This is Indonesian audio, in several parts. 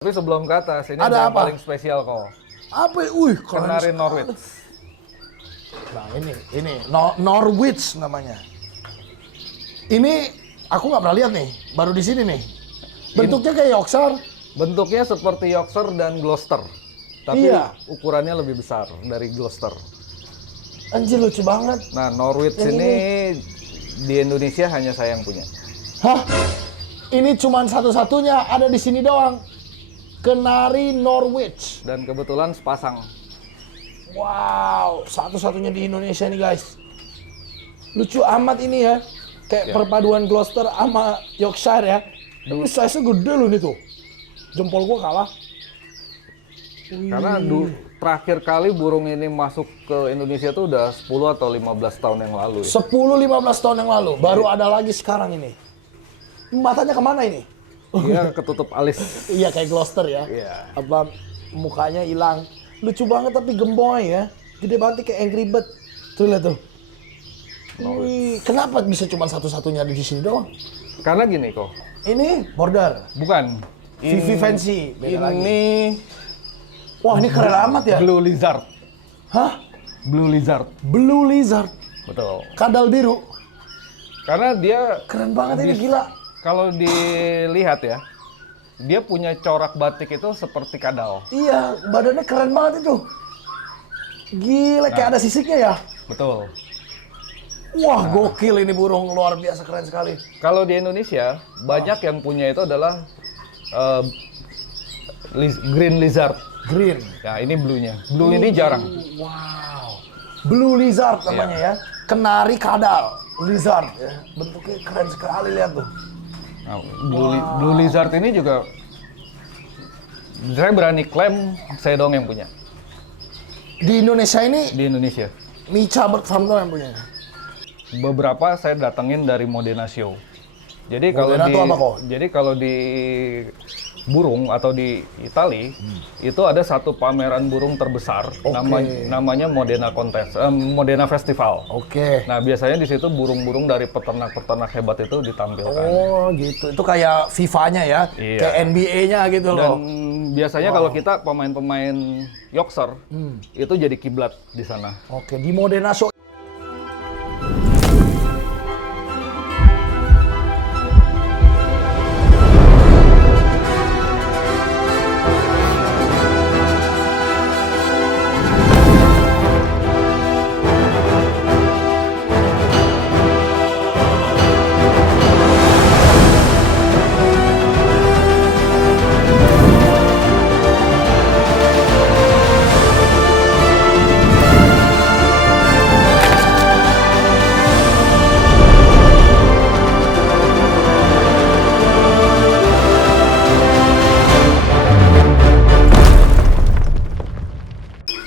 Tapi sebelum ke atas, ini Ada yang apa? paling spesial kok. Apa? Wih, keren Kenari sekali. Norwich. Nah ini Norwich namanya. Ini aku nggak pernah lihat nih, baru di sini nih. Bentuknya kayak Yorkshire. Bentuknya seperti Yorkshire dan Gloucester. Tapi Iya. ukurannya lebih besar dari Gloucester. Anjir lucu banget. Nah, Norwich Yang ini di Indonesia hanya saya yang punya. Hah? Ini cuman satu-satunya ada di sini doang. Kenari Norwich. Dan kebetulan sepasang. Wow, satu-satunya di Indonesia nih guys. Lucu amat ini ya. Kayak perpaduan Gloucester sama Yorkshire ya. Tapi size-nya gede loh nih tuh. Jempol gua kalah. Karena terakhir kali burung ini masuk ke Indonesia tuh udah 10 atau 15 tahun yang lalu. Ya. 10-15 tahun yang lalu. Baru ada lagi sekarang ini. Matanya kemana ini? Dia ketutup alis. Iya kayak Gloucester ya. Iya. Apa mukanya hilang. Lucu banget tapi gemboy ya. Gede banget kayak Angry Bird. Tuh lihat tuh. Wih, kenapa bisa cuma satu-satunya di sini doang? Karena gini kok. Ini border. Bukan. Vivi Fancy. Beda lagi. Ini Wah ini keren amat ya. Blue Lizard. Hah? Blue Lizard. Blue Lizard. Betul. Kadal biru. Karena dia Keren banget ini gila. kalau dilihat ya, dia punya corak batik itu seperti kadal. Iya, badannya keren banget itu. Gila, kayak ada sisiknya ya. Betul. Wah, gokil ini burung, luar biasa keren sekali. Kalau di Indonesia, banyak yang punya itu adalah green lizard. Green. Ya, ini blue-nya. Blue ini jarang. Wow. Blue lizard namanya ya. Kenari kadal. Lizard ya. Bentuknya keren sekali, lihat tuh. Nah, blue lizard ini juga saya berani klaim saya doang yang punya Di Indonesia ini, di Indonesia. Micha Bird Farm doang yang punya. Beberapa saya datengin dari Modena Show. Jadi kalau Modena di tuh apa kok? jadi kalau di burung atau di Itali itu ada satu pameran burung terbesar namanya Modena Contest, Modena Festival. Oke. Nah, biasanya di situ burung-burung dari peternak-peternak hebat itu ditampilkan. Oh gitu, itu kayak FIFA-nya ya, Iya. kayak NBA-nya gitu Dan loh. biasanya kalau kita pemain-pemain Yorkshire itu jadi kiblat di sana. Oke, di Modena Show.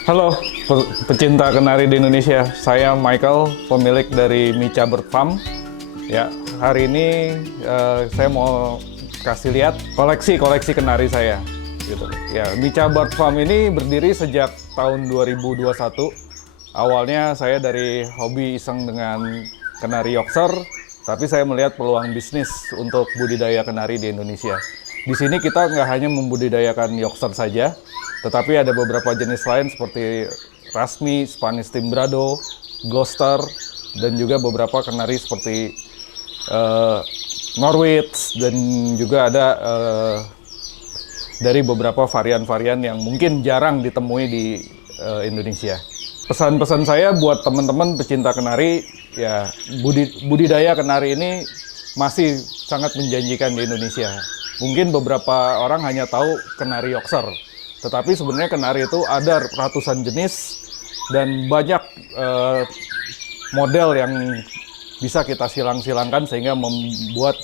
Halo, pecinta kenari di Indonesia. Saya Michael, pemilik dari Micha Bird Farm. Ya, hari ini saya mau kasih lihat koleksi kenari saya. Gitu. Ya, Micha Bird Farm ini berdiri sejak tahun 2021. Awalnya saya dari hobi iseng dengan kenari Yorkshire, tapi saya melihat peluang bisnis untuk budidaya kenari di Indonesia. Di sini kita nggak hanya membudidayakan Yorkshire saja, tetapi ada beberapa jenis lain seperti Rasmi, Spanish Timbrado, Gloucester, dan juga beberapa kenari seperti Norwich, dan juga ada dari beberapa varian-varian yang mungkin jarang ditemui di Indonesia. Pesan-pesan saya buat teman-teman pecinta kenari, ya budidaya kenari ini masih sangat menjanjikan di Indonesia. Mungkin beberapa orang hanya tahu kenari Yorkshire, tetapi sebenarnya kenari itu ada ratusan jenis dan banyak model yang bisa kita silang-silangkan sehingga membuat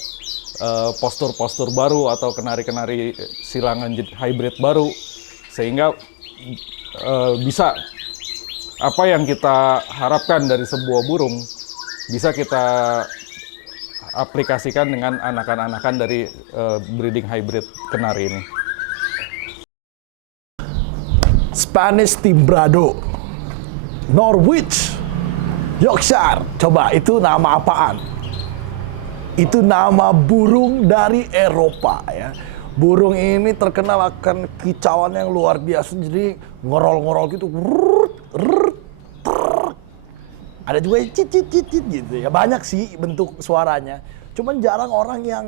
postur-postur baru atau kenari-kenari silangan hybrid baru, sehingga bisa apa yang kita harapkan dari sebuah burung bisa kita aplikasikan dengan anakan-anakan dari breeding hybrid kenari ini. Spanish Timbrado, Norwich, Yorkshire. Coba itu nama apaan? Itu nama burung dari Eropa ya. Burung ini terkenal akan kicauan yang luar biasa, jadi ngorol-ngorol gitu. Ada juga yang cit gitu ya. Banyak sih bentuk suaranya. Cuman jarang orang yang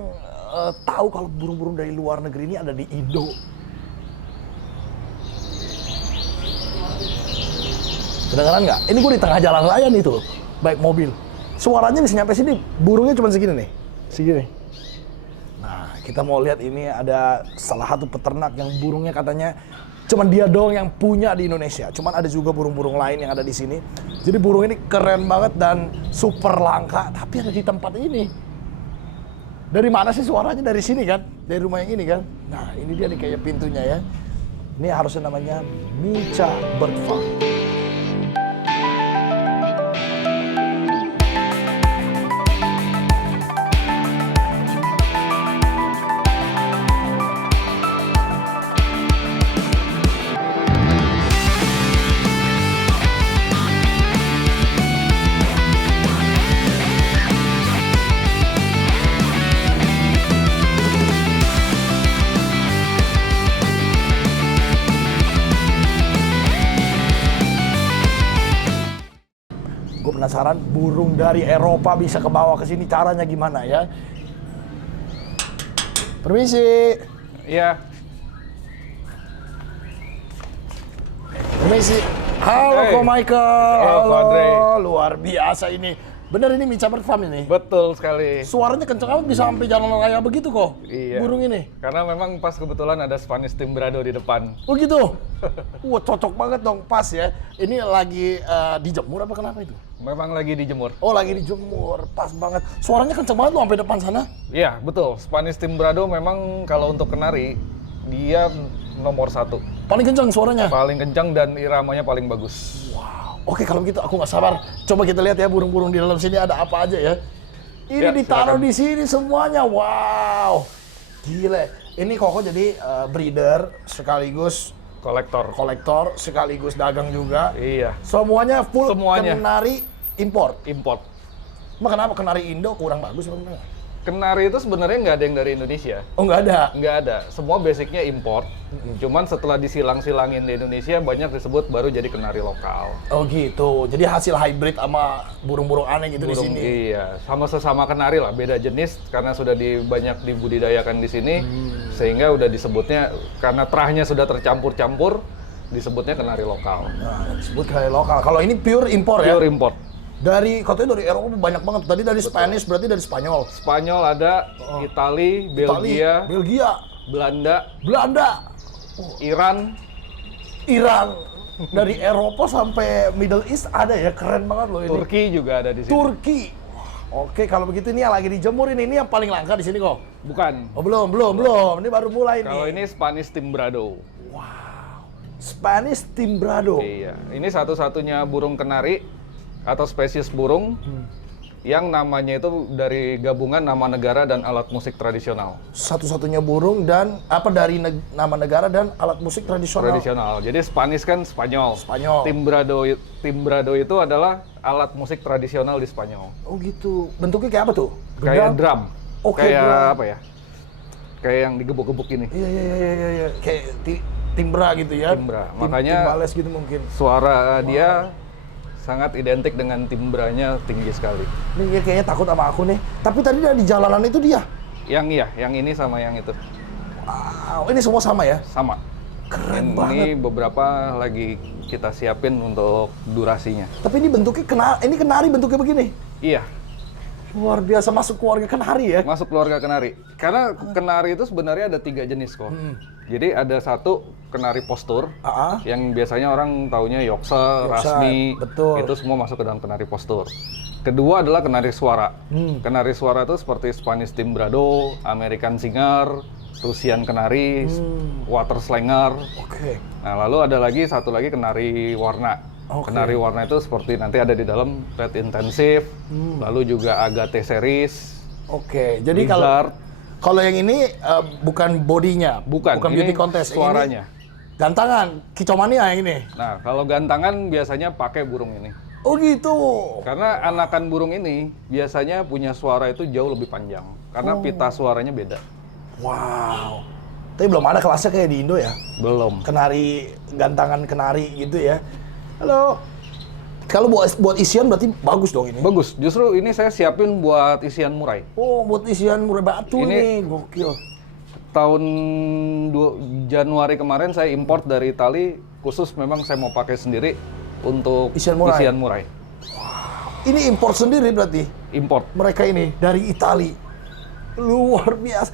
tahu kalau burung-burung dari luar negeri ini ada di Indo. Kedengeran nggak? Ini gue di tengah jalan raya nih tuh, baik mobil. Suaranya bisa nyampe sini, burungnya cuma segini nih, segini. Nah, kita mau lihat ini ada salah satu peternak yang burungnya katanya cuman dia doang yang punya di Indonesia. Cuman ada juga burung-burung lain yang ada di sini. Jadi burung ini keren banget dan super langka, tapi ada di tempat ini. Dari mana sih suaranya? Dari sini kan? Dari rumah yang ini kan? Nah, ini dia nih kayak pintunya ya. Ini harusnya namanya Micha Bird Farm. Gue penasaran burung dari Eropa bisa ke bawah ke sini, caranya gimana ya? Permisi. Iya. Permisi. Halo, Hey. Ko Michael. Halo, Ko Andre. Luar biasa ini. Bener ini Micha Bird Farm ini? Betul sekali. Suaranya kenceng amat bisa sampai jalan raya begitu kok. Iya. Burung ini. Karena memang pas kebetulan ada Spanish Timbrado di depan. Oh gitu. Wah, cocok banget dong, pas ya. Ini lagi dijemur apa kenapa itu? Memang lagi dijemur. Oh, lagi dijemur. Pas banget. Suaranya kenceng banget loh sampai depan sana. Iya, betul. Spanish Timbrado memang kalau untuk kenari, dia nomor 1. Paling kenceng suaranya. Paling kencang dan iramanya paling bagus. Wow. Oke, kalau gitu aku nggak sabar. Coba kita lihat ya burung-burung di dalam sini ada apa aja ya. Ini Ya, ditaruh silakan. di sini semuanya. Wow. Gila. Ini Koko jadi breeder sekaligus kolektor sekaligus dagang juga. Iya, Semuanya full Semuanya. kenari import. import. Emang kenapa kenari Indo kurang bagus sebenarnya? Kenari itu sebenarnya nggak ada yang dari Indonesia. Oh, nggak ada. Nggak ada. Semua basicnya import. Cuman setelah disilang-silangin di Indonesia, banyak disebut baru jadi kenari lokal. Oh gitu. Jadi hasil hybrid sama burung-burung aneh gitu di Burung, sini. iya, sama sesama kenari lah, beda jenis karena sudah banyak dibudidayakan di sini, sehingga udah disebutnya karena terahnya sudah tercampur-campur, disebutnya kenari lokal. Nah, disebut kenari lokal. Kalau ini pure impor ya? Pure import. Dari katanya dari Eropa banyak banget. Tadi dari Spanish berarti dari Spanyol. Spanyol ada, Itali, Itali, Belgia, Belgia, Belanda, Belanda, Iran. Iran. Dari Eropa sampai Middle East ada ya, keren banget loh ini. Turki juga ada di sini. Turki. Oke, kalau begitu ini yang lagi dijemur ini yang paling langka di sini kok. Bukan. Oh, belum. Ini baru mulai Kalau nih. ini Spanish Timbrado. Spanish Timbrado. Iya, ini satu-satunya burung kenari atau spesies burung yang namanya itu dari gabungan nama negara dan alat musik tradisional. Satu-satunya burung dan apa dari nama negara dan alat musik tradisional. Tradisional. Jadi Spanish kan Spanyol. Spanyol. Timbrado itu adalah alat musik tradisional di Spanyol. Oh gitu. Bentuknya kayak apa tuh? Kayak drum. Oh, kayak drum. apa ya? Kayak yang digebuk-gebuk ini. Iya. Kayak timbra gitu ya. Timbra. Makanya timbales gitu mungkin. suara dia sangat identik dengan timbranya tinggi sekali. Ini dia kayaknya takut sama aku nih. Tapi tadi di jalanan itu dia. Yang ini sama yang itu. Wow, ini semua sama ya? Sama. Keren Ini banget. beberapa lagi kita siapin untuk durasinya. Tapi ini bentuknya ini kenari bentuknya begini. Iya, Luar biasa, masuk keluarga kenari ya. masuk keluarga kenari. Karena kenari itu sebenarnya ada 3 jenis kok. Jadi ada satu kenari postur, yang biasanya orang taunya Yorkshire, Rasmi, betul. itu semua masuk ke dalam kenari postur. Kedua adalah kenari suara. Kenari suara itu seperti Spanish Timbrado, American Singer, Russian Kenari, Water Slanger. Oke. Nah, lalu ada satu lagi kenari warna. Oke. Kenari warna itu seperti nanti ada di dalam Red Intensive, lalu juga Agate Series, Oke. Jadi Lizard. kalau yang ini bukan bodinya, Bukan, beauty ini contest. Yang suaranya. ini gantangan, kicomania yang ini. Nah, kalau gantangan biasanya pakai burung ini. Oh gitu. Karena anakan burung ini biasanya punya suara itu jauh lebih panjang. Karena pita suaranya beda. Wow. Tapi belum ada kelasnya kayak di Indo ya. Belum. Kenari, gantangan kenari gitu ya. Halo. Kalau buat isian berarti bagus dong ini. Bagus. Justru ini saya siapin buat isian murai. Oh, buat isian murai batu Ini- nih, gokil. Tahun Januari kemarin saya import dari Itali, khusus memang saya mau pakai sendiri untuk Isian murai. isian murai. Ini impor sendiri berarti. Import. Mereka ini dari Itali. Luar biasa.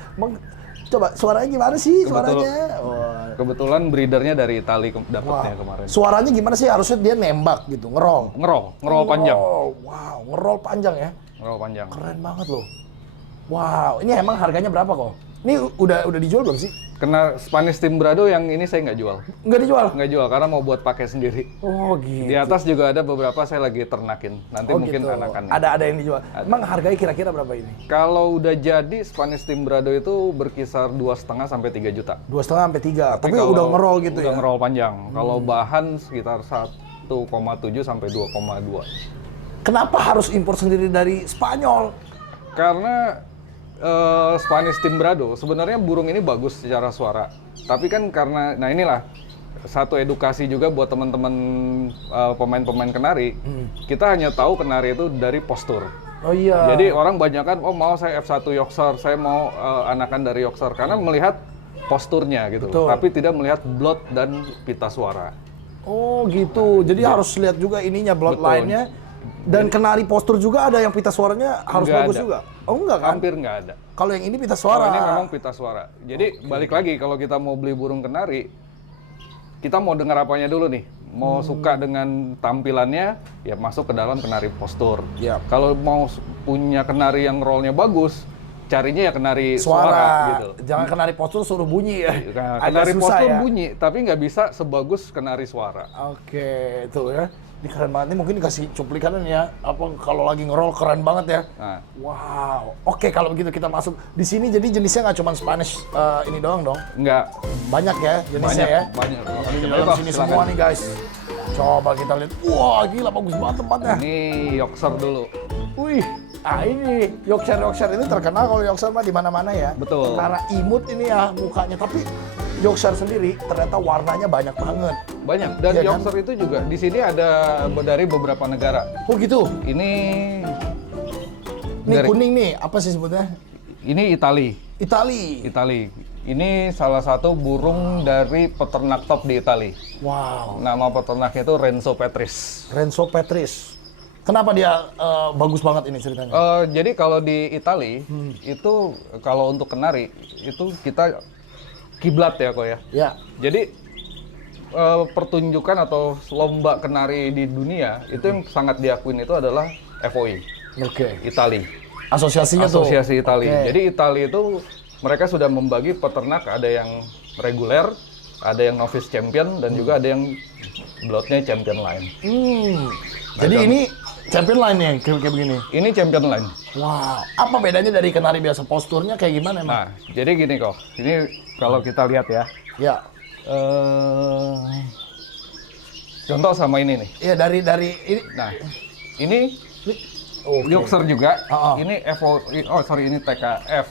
Coba suaranya gimana sih suaranya? Wah. Kebetulan breedernya dari Itali Wah. dapatnya kemarin. Suaranya gimana sih? Harusnya dia nembak gitu, ngerol. Ngerol panjang. Wow, ngerol panjang ya. Ngerol panjang. Keren banget loh. Wow, ini emang harganya berapa kok? Ini udah dijual belum sih? Kena Spanish Timbrado yang ini saya nggak jual. Nggak dijual? Nggak jual karena mau buat pakai sendiri. Oh gitu. Di atas juga ada beberapa saya lagi ternakin. Nanti Oh, mungkin gitu. anakannya. Ada yang dijual. Emang harganya kira-kira berapa ini? Kalau udah jadi Spanish Timbrado itu berkisar 2,5 sampai 3 juta. 2,5 sampai 3. Tapi kalau udah ngerol gitu udah ya. ngerol panjang. Kalau bahan sekitar 1,7 sampai 2,2. Kenapa harus impor sendiri dari Spanyol? Karena Spanish Timbrado sebenarnya burung ini bagus secara suara. Tapi kan karena, nah inilah satu edukasi juga buat teman-teman pemain-pemain kenari. Kita hanya tahu kenari itu dari postur. Oh iya. Jadi orang banyak kan, oh mau saya F1 Yorkshire, saya mau anakan dari Yorkshire. Karena melihat posturnya gitu. Betul. Tapi tidak melihat blood dan pita suara. Oh gitu. Jadi harus lihat juga ininya bloodline-nya. Dan kenari postur juga ada yang pita suaranya harus Nggak bagus ada. juga. Oh enggak kan? Hampir nggak ada. Kalau yang ini pita Kalau suara. ini memang pita suara. Jadi balik lagi kalau kita mau beli burung kenari, kita mau dengar apanya dulu nih. Mau suka dengan tampilannya, ya masuk ke dalam kenari postur. Yap. Kalau mau punya kenari yang rollnya bagus, carinya ya kenari suara gitu. Jangan kenari postur suruh bunyi ya. Nah, Agak kenari susah postur ya. bunyi, tapi nggak bisa sebagus kenari suara. Oke, itu ya. Ini keren banget. Ini mungkin dikasih cuplikan ya. Apa kalau lagi ngerol keren banget ya. Nah, Wow. Oke, kalau begitu kita masuk di sini. Jadi jenisnya nggak cuma Spanish ini doang dong. nggak Banyak ya jenisnya banyak, ya. banyak. Di dalam Bebas, sini silakan. semua nih guys. Coba kita lihat. Wah, gila bagus banget tempatnya. Ini Yorkshire dulu. Wih, ini Yorkshire ini terkenal kalau Yorkshire mah di mana-mana ya. Betul. Karena imut ini ya mukanya, tapi Yorkshire sendiri ternyata warnanya banyak banget. Banyak. Dan Iya kan? Yorkshire itu juga di sini ada dari beberapa negara. Oh gitu. Ini Ini dari- kuning nih, apa sih sebutnya? Ini Itali. Itali. Ini salah satu burung dari peternak top di Itali. Wow. Nama peternaknya itu Renzo Petris. Renzo Petris. Kenapa dia bagus banget ini ceritanya? Jadi kalau di Itali itu kalau untuk kenari itu kita kiblat ya kok ya. Ya. Jadi pertunjukan atau lomba kenari di dunia itu yang sangat diakuin itu adalah FOI Oke. Itali. Asosiasinya tuh. Asosiasi Itali. Oke. Jadi Itali itu mereka sudah membagi peternak, ada yang reguler, ada yang novice champion, dan juga ada yang bloodnya champion line. Jadi ini champion line nih kayak begini. Ini champion line. Wow. Apa bedanya dari kenari biasa? Posturnya kayak gimana emang? Nah, jadi gini kok. Ini kalau kita lihat ya. Ya. Contoh sama ini nih. Iya dari ini. Nah, ini Oke. Yorkshire juga. Ah, ah. Ini FOI. Oh sorry, ini TKF.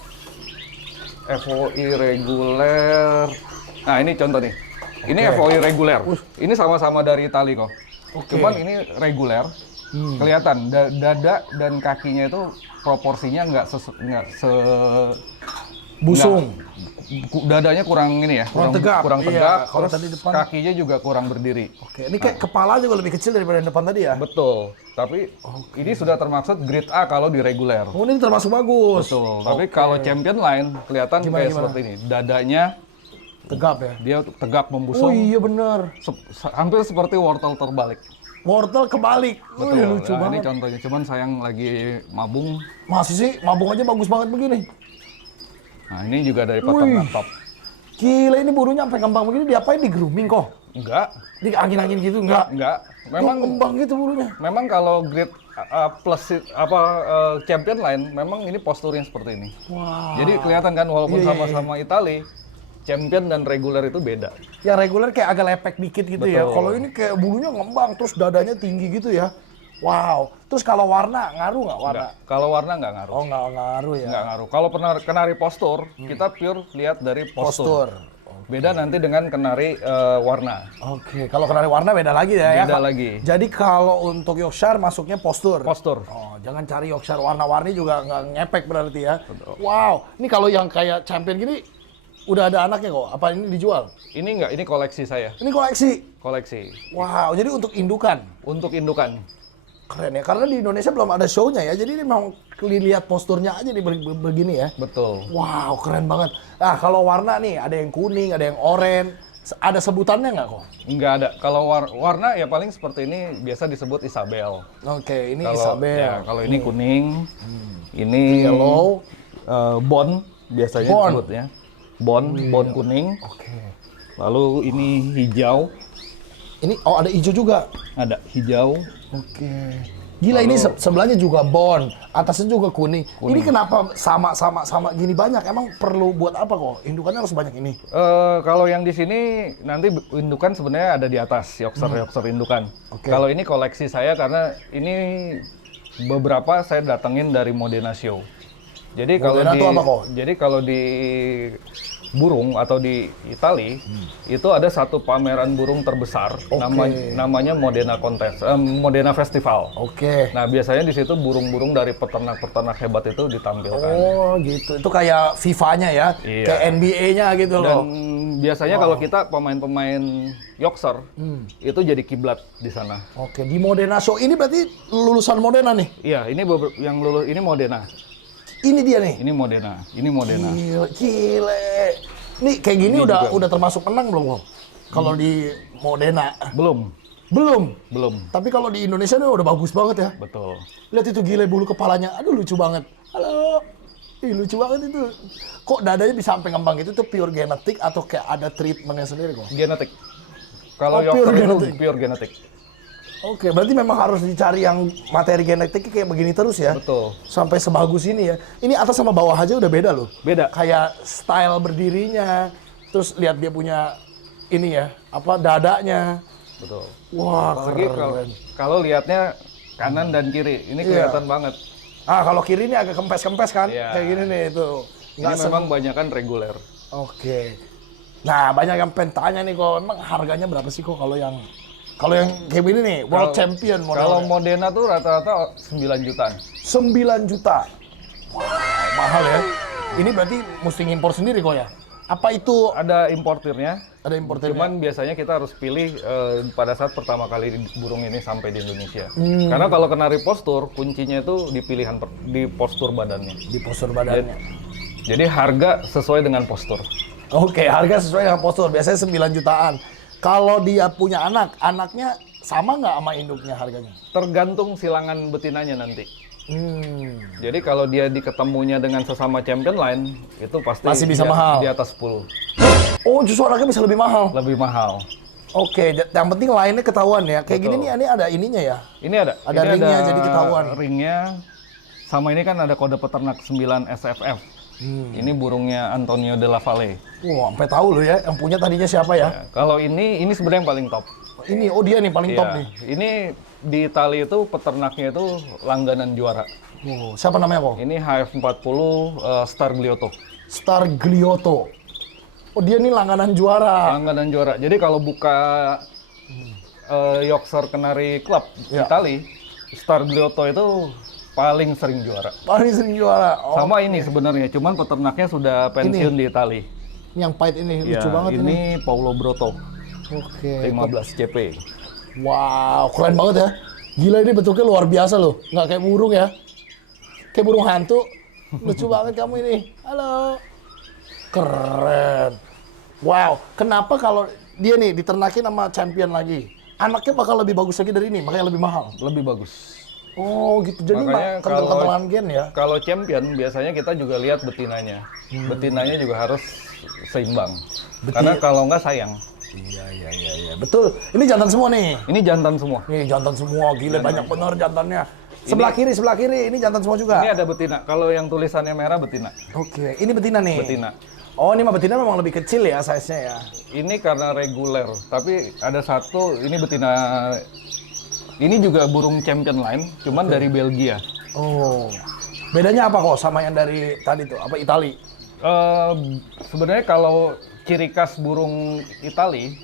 FOI reguler. Nah ini contoh nih. Ini Oke. FOI reguler. Ini sama-sama dari Itali kok. Oke. Cuman ini reguler. Kelihatan dada dan kakinya itu proporsinya nggak se Busung. dadanya kurang ini ya, Kurang tegap. kurang Iya, tegap. kalau Terus tadi depan- kakinya juga kurang berdiri. Oke. Ini kayak kepala juga lebih kecil daripada yang depan tadi ya? Betul. Tapi ini sudah termasuk grade A kalau di reguler. Oh ini termasuk bagus. Betul. Tapi kalau champion line kelihatan kayak Gimana? seperti ini. Dadanya Tegap ya? dia tegap Oh membusung, iya bener. hampir seperti wortel terbalik. Wortel kebalik. Betul. Wih, lucu Nah, ini banget. contohnya. Cuman sayang lagi mabung. Masih sih, mabung aja bagus banget begini. Nah, ini juga dari peternak top. Gila ini burunya sampai kembang begini diapain? Di grooming kok? Enggak, Di angin-angin gitu enggak? enggak. Memang Memang kembang gitu burunya. memang kalau grade champion line memang ini posturnya seperti ini. Wah. Jadi kelihatan kan walaupun Iya, iya, sama-sama Itali, champion dan reguler itu beda. Yang reguler kayak agak lepek dikit gitu ya. Betul. Kalau ini kayak bulunya ngembang terus dadanya tinggi gitu ya. Wow. Terus kalau warna ngaruh nggak warna? Nggak. Kalau warna nggak ngaruh. Oh nggak ngaruh ya. Nggak ngaruh. Kalau kenari postur, kita pure lihat dari postur. Postur. Beda nanti dengan kenari warna. Oke. Kalau kenari warna beda lagi ya. Beda lagi. Jadi kalau untuk Yorkshire masuknya postur. Postur. Oh, jangan cari Yorkshire warna-warni juga nggak ngepek berarti ya. Wow. Ini kalau yang kayak champion gini udah ada anaknya kok. Apa ini dijual? Ini nggak, ini koleksi saya. Ini koleksi. Koleksi. Wow. Jadi untuk indukan. Untuk indukan. Keren ya, karena di Indonesia belum ada show-nya ya, jadi ini memang lihat posturnya aja nih begini ya. Betul. Wow, keren banget. Nah, kalau warna nih, ada yang kuning, ada yang oranye, ada sebutannya nggak kok? Nggak ada. Kalau warna ya paling seperti ini biasa disebut Isabel. Oke, ini Kalau, Isabel. ya, kalau ini kuning, ini yellow, bond biasanya Bond. disebutnya. Bond kuning. Oke. Lalu ini hijau. Ini, oh ada hijau juga. Ada hijau. Oke. Gila, ini sebelahnya juga bond, atasnya juga kuning. Ini kenapa sama gini banyak? Emang perlu buat apa kok? Indukannya harus banyak ini. Kalau yang di sini nanti indukan sebenarnya ada di atas, Yorkshire indukan. Oke. Kalau ini koleksi saya karena ini beberapa saya datengin dari Modena Show. Jadi Modena tuh apa kok? Jadi kalau di burung atau di Itali itu ada satu pameran burung terbesar, namanya Modena Contest, Modena Festival. Oke. Nah biasanya di situ burung-burung dari peternak-peternak hebat itu ditampilkan. Oh gitu, itu kayak FIFA-nya ya, Iya. kayak NBA-nya gitu Dan loh. biasanya kalau kita pemain-pemain Yorkshire itu jadi kiblat di sana. Oke, di Modena Show ini berarti lulusan Modena nih? Iya, ini yang lulus ini Modena. Ini dia nih? Ini Modena. Ini Modena. Gile. Nih kayak gini Ini udah termasuk menang belum kok? Kalau di Modena? Belum. Belum. Tapi kalau di Indonesia nih udah bagus banget ya. Betul. Lihat itu gile bulu kepalanya. Aduh lucu banget. Halo. Ih lucu banget itu. Kok dadanya bisa sampai ngembang gitu? Itu pure genetik atau kayak ada treatmentnya sendiri kok? Genetik. Kalau Oh, pure Yorkshire itu genetik. pure genetik. Oke, berarti memang harus dicari yang materi genetiknya kayak begini terus ya? Betul. Sampai sebagus ini ya. Ini atas sama bawah aja udah beda loh. Beda. Kayak style berdirinya. Terus lihat dia punya ini ya, apa dadanya. Betul. Wah, Apalagi keren. kalau lihatnya kanan dan kiri, ini Iya. kelihatan banget. Ah, kalau kiri ini agak kempes-kempes kan? Iya. Kayak gini nih itu. Ini memang banyakan reguler. Oke. Nah, banyak yang pengen tanya nih kok, emang harganya berapa sih kok kalau yang kayak gini nih, World Champion Kalau modelnya? Modena tuh rata-rata 9 jutaan. 9 juta. Wow, mahal ya. Ini berarti mesti ngimpor sendiri kok ya? Apa itu Ada importirnya. ada importernya? Cuman biasanya kita harus pilih pada saat pertama kali burung ini sampai di Indonesia. Karena kalau kenari postur, kuncinya itu di pilihan di postur badannya. Di postur badannya. Jadi harga sesuai dengan postur. Oke, harga sesuai dengan postur. Biasanya 9 jutaan. Kalau dia punya anaknya sama nggak sama induknya harganya? Tergantung silangan betinanya nanti. Hmm. Jadi kalau dia diketemunya dengan sesama champion line, itu pasti Masih bisa mahal. di atas 10. Oh, justru anaknya bisa lebih mahal. Lebih mahal. Oke, yang penting lainnya ketahuan ya. Kayak gini nih, ini ada ininya ya. Ini ada. Ada ini ringnya, jadi ketahuan. Ringnya. Sama ini kan ada kode peternak 9 SFF. Ini burungnya Antonio de la Valle. Wah, sampai tahu loh ya, yang punya tadinya siapa ya? Ya, kalau ini sebenarnya yang paling top. Ini, oh dia nih paling top Ya, nih. Ini di Italia itu peternaknya itu langganan juara. Oh, siapa namanya kok? Ini HF40 Star Gliotto. Star Gliotto. Oh dia nih langganan juara. Langganan juara. Jadi kalau buka Yorkshire Canary Club Ya. Italia, Star Gliotto itu paling sering juara. Paling sering juara. Oh, Sama ini sebenarnya, cuman peternaknya sudah pensiun di Italia. yang pahit ini lucu Ya, banget ini. ini Paulo Brotto, Oke. 15 CP. Wow, keren banget ya. Gila ini bentuknya luar biasa loh. Nggak kayak burung ya. Kayak burung hantu. Lucu banget kamu ini. Halo. Keren. Wow, kenapa kalau dia nih diternakin sama champion lagi, anaknya bakal lebih bagus lagi dari ini, makanya lebih mahal. Lebih bagus. Oh gitu, jadi Makanya kental-kentalan gen ya. Kalau champion biasanya kita juga lihat betinanya. Betinanya juga harus seimbang. Karena kalau nggak sayang. Iya. Betul, ini jantan semua nih. Ini jantan semua. Nih jantan semua, gila banyak bener jantannya. Sebelah kiri, ini jantan semua juga. Ini ada betina. Kalau yang tulisannya merah betina. Oke, ini betina nih. Betina. Oh, ini mah betina memang lebih kecil ya size-nya ya. Ini karena reguler. Tapi ada satu, ini betina Ini juga burung champion line, cuman dari Belgia. Oh. Bedanya apa kok sama yang dari tadi tuh? Apa Itali? Sebenarnya kalau ciri khas burung Itali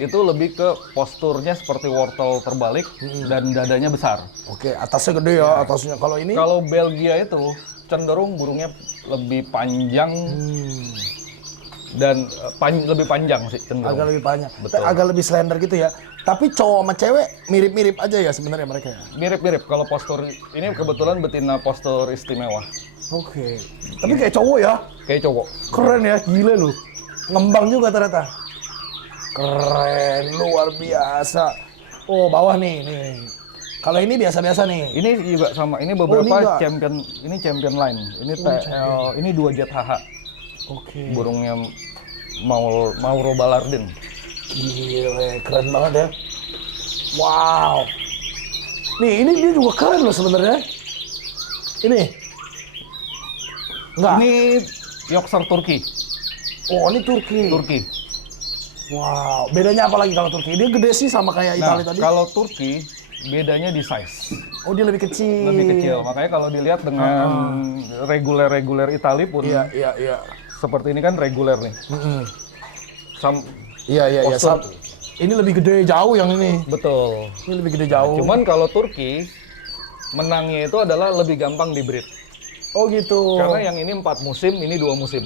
itu lebih ke posturnya seperti wortel terbalik dan dadanya besar. Oke, atasnya gede ya, atasnya. Kalau ini? Kalau Belgia itu cenderung burungnya lebih panjang dan lebih panjang sih cenderung. Agak lebih panjang. Betul. Agak lebih slender gitu ya. Tapi cowok sama cewek mirip-mirip aja ya sebenarnya mereka ya. Mirip-mirip kalau postur ini kebetulan betina postur istimewa. Oke. Tapi kayak cowok ya. Kayak cowok. Keren ya, gila lu. Ngembang juga ternyata. Keren, luar biasa. Oh, bawah nih. Kalau ini biasa-biasa nih. Ini juga sama. Ini beberapa enggak. champion line. Ini TL, ini 2 jet HH. Oke. Burungnya Mauro Ballardin. Gila, keren banget ya. Wow. Nih, ini dia juga keren loh sebenarnya. Ini. Enggak. Ini Yorkshire Turki. Oh, ini Turki. Turki. Wow. Bedanya apa lagi kalau Turki? Dia gede sih sama kayak Nah, Italia tadi. kalau Turki bedanya di size. Oh, dia lebih kecil. Lebih kecil. Makanya kalau dilihat dengan reguler Itali pun Iya. seperti ini kan reguler nih. Iya. Postur. Ini lebih gede jauh yang ini. Betul. Ini lebih gede jauh. Cuman kalau Turki menangnya itu adalah lebih gampang di breed. Oh gitu. Karena yang ini 4 musim, ini 2 musim.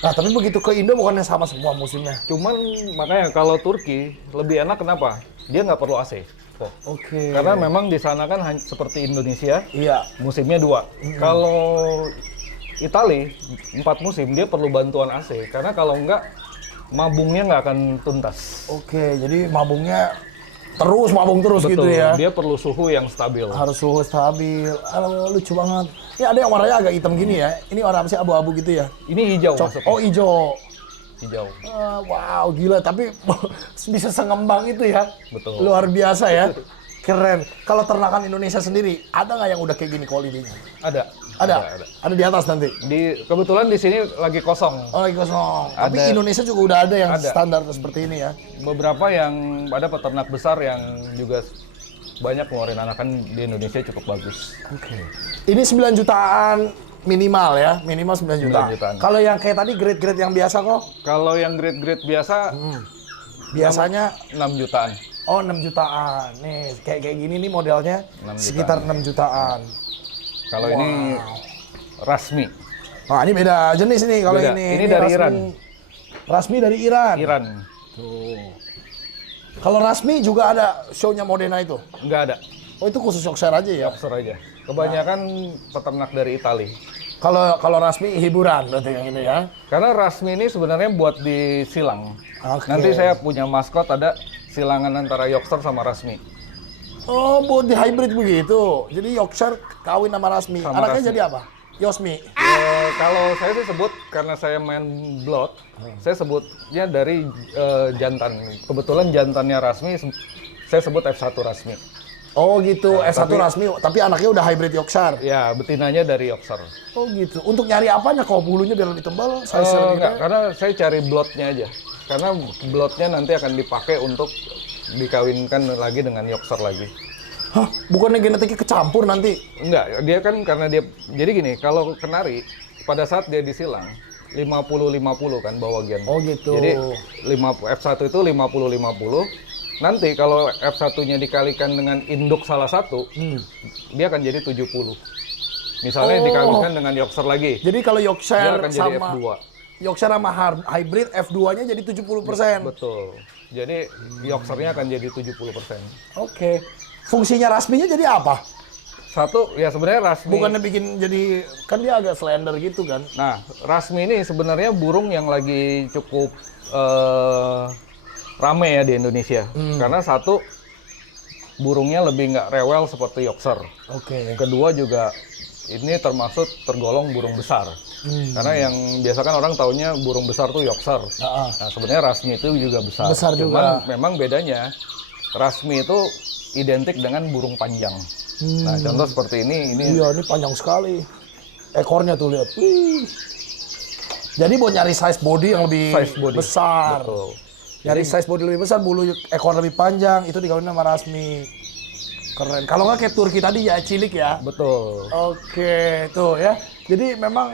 Nah, tapi begitu ke Indo bukannya sama semua musimnya? Cuman makanya kalau Turki lebih enak kenapa? Dia nggak perlu AC. Kok. Oke. Karena memang di sana kan seperti Indonesia, Iya. musimnya 2. Kalau Itali 4 musim dia perlu bantuan AC. Karena kalau enggak mabungnya nggak akan tuntas. Oke, jadi mabung terus gitu Betul. ya. Dia perlu suhu yang stabil. Harus suhu stabil. Aduh, lucu banget. Ini ada yang warnanya agak hitam gini ya. Ini warna apa sih, abu-abu gitu ya? Ini hijau masuknya. Oh, hijau. Hijau. Wow, gila. Tapi bisa sengembang itu ya. Betul. Luar biasa ya. Keren. Kalau ternakan Indonesia sendiri, ada nggak yang udah kayak gini quality-nya? Ada. Ada di atas nanti? Kebetulan di sini lagi kosong. Oh, lagi kosong. Tapi Ada. Indonesia juga udah ada yang Ada. standar seperti ini ya. Beberapa yang ada peternak besar yang juga banyak ngeluarin anakan di Indonesia cukup bagus. Oke. Ini 9 jutaan minimal ya, minimal 9 juta. 9 jutaan. Kalau yang kayak tadi grade-grade yang biasa kok, Kalau yang grade-grade biasa biasanya 6 jutaan. oh 6 jutaan. Nih, kayak gini nih modelnya 6 sekitar 6 jutaan. Kalau ini Rasmi. Nah, ini beda jenis nih kalau Beda. ini. Ini dari Rasmi. Iran. Rasmi dari Iran. Iran. Tuh. Kalau Rasmi juga ada show-nya Modena itu. Nggak ada. Oh, itu khusus Yorkshire aja ya. Yorkshire aja. Kebanyakan peternak dari Itali. Kalau Rasmi hiburan berarti yang ini ya. Karena Rasmi ini sebenarnya buat disilang. Oke. Nanti saya punya maskot ada silangan antara Yorkshire sama Rasmi. Oh, buat di hybrid begitu. Jadi Yorkshire kawin sama Rasmi. Sama Anaknya Rasmi. jadi apa? Yosmi. Kalau saya sih sebut karena saya main blood, saya sebutnya dari jantan. Kebetulan jantannya Rasmi, saya sebut F1 Rasmi. Oh gitu, S1 tapi- Rasmi, tapi anaknya udah hybrid Yorkshire. Ya, betinanya dari Yorkshire. Oh gitu. Untuk nyari apanya kok bulunya biar lebih tebal? Size lebih Enggak, gede? karena saya cari bloodnya aja. Karena bloodnya nanti akan dipakai untuk dikawinkan lagi dengan Yorkshire lagi. Hah, bukannya genetiknya kecampur nanti? Enggak, dia kan karena dia jadi gini, kalau kenari pada saat dia disilang 50-50 kan bawa gen. Oh gitu. Jadi F1 itu 50-50. Nanti kalau F1-nya dikalikan dengan induk salah satu, dia akan jadi 70. Misalnya Oh. dikawinkan dengan Yorkshire lagi, Jadi kalau dia Yorkshire akan jadi sama F2. Yorkshire sama hybrid F2-nya jadi 70%. Betul. Jadi Yorkshire-nya akan jadi 70%. Oke. Fungsinya Rasminya jadi apa? Satu, ya sebenarnya Rasmi. Bukannya bikin jadi, kan dia agak slender gitu kan? Nah, Rasmi ini sebenarnya burung yang lagi cukup rame ya di Indonesia. Karena satu, burungnya lebih nggak rewel seperti Yorkshire. Oke. Kedua juga, ini termasuk tergolong burung besar. Karena yang biasa kan orang taunya burung besar tuh Yorkshire. Ah. Nah, sebenarnya Rasmi itu juga besar. Besar Cuman juga. memang bedanya, Rasmi itu identik dengan burung panjang. Nah, contoh seperti ini Iya, ini panjang sekali. Ekornya tuh lihat. Wih. Jadi buat nyari size body yang lebih size body. besar. Betul. Dari size body lebih besar, bulu ekor lebih panjang, itu dikawin sama Rasmi. Keren. Kalau nggak kayak Turki tadi ya cilik ya. Betul. Oke, tuh ya. Jadi memang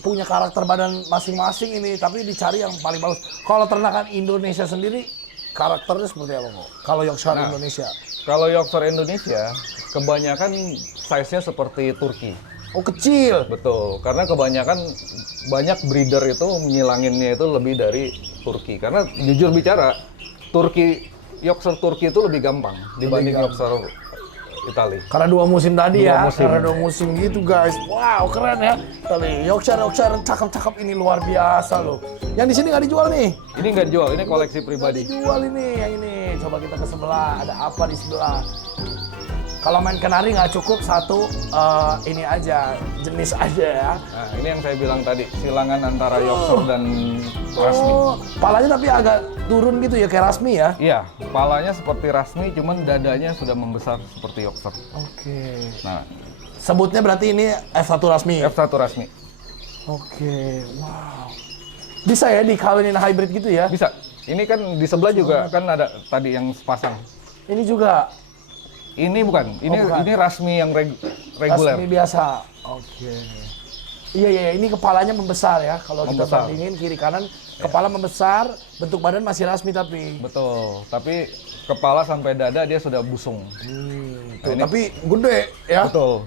punya karakter badan masing-masing ini, tapi dicari yang paling bagus. Kalau ternakan Indonesia sendiri, karakternya seperti apa kok? Kalau Yorkshire Indonesia? Kalau Yorkshire Indonesia, kebanyakan size-nya seperti Turki. Oh kecil. Betul, karena kebanyakan banyak breeder itu ngilanginnya itu lebih dari Turki. Karena jujur bicara, Yorkshire Turki itu lebih gampang dibanding Yorkshire Italia. Karena 2 musim tadi Dua ya, musim. karena 2 musim gitu guys. Wow keren ya. Tapi Yorkshire cakep-cakep ini luar biasa loh. Yang di sini nggak dijual nih? Ini nggak dijual, ini koleksi pribadi. Dijual ini, yang ini. Coba kita ke sebelah, ada apa di sebelah? Kalau main kenari nggak cukup satu ini aja, jenis aja ya. Nah, ini yang saya bilang tadi, silangan antara Yorkshire dan Rasmi. Oh, palanya tapi agak turun gitu ya, kayak Rasmi ya? Iya, kepalanya seperti Rasmi, cuman dadanya sudah membesar seperti Yorkshire. Oke. Nah, Sebutnya berarti ini F1 Rasmi? F1 Rasmi. Oke, wow. Bisa ya dikawinin hybrid gitu ya? Bisa. Ini kan di sebelah juga kan ada tadi yang sepasang. Ini juga Ini bukan, bukan. ini Rasmi yang reguler. Rasmi biasa. Oke. Iya, ini kepalanya membesar ya. Kalau kita Membesar. bandingin kiri kanan, kepala membesar, bentuk badan masih Rasmi tapi. Betul, tapi kepala sampai dada dia sudah busung. Tuh, tapi gede ya. Betul,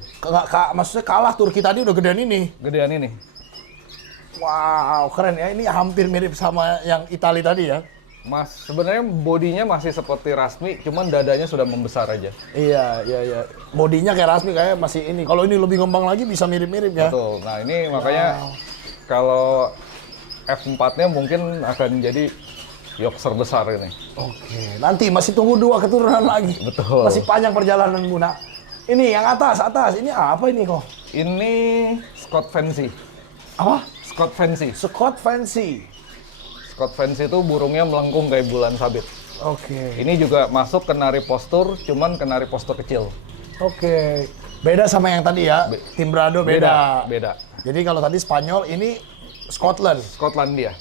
Maksudnya kalah Turki tadi udah gedean ini. gedean ini. Wow, keren ya. Ini hampir mirip sama yang Itali tadi ya. Mas, sebenarnya bodinya masih seperti Rasmi, cuman dadanya sudah membesar aja. Iya. Bodinya kayak Rasmi kayak masih ini. Kalau ini lebih ngembang lagi bisa mirip-mirip ya. Betul. Nah ini makanya kalau F4-nya mungkin akan jadi Yorkshire besar ini. Oke, nanti masih tunggu 2 keturunan lagi. Betul. Masih panjang perjalanan Buna. Ini yang atas. Ini apa ini kok? Ini Scott Fancy. Apa? Scott Fancy. Scott Fancy. Scott Fancy itu burungnya melengkung kayak bulan sabit. Oke. Ini juga masuk kenari postur, cuman kenari postur kecil. Oke. Beda sama yang tadi ya. Timbrado beda. Beda. Jadi kalau tadi Spanyol, ini Scotland. Skotlandia.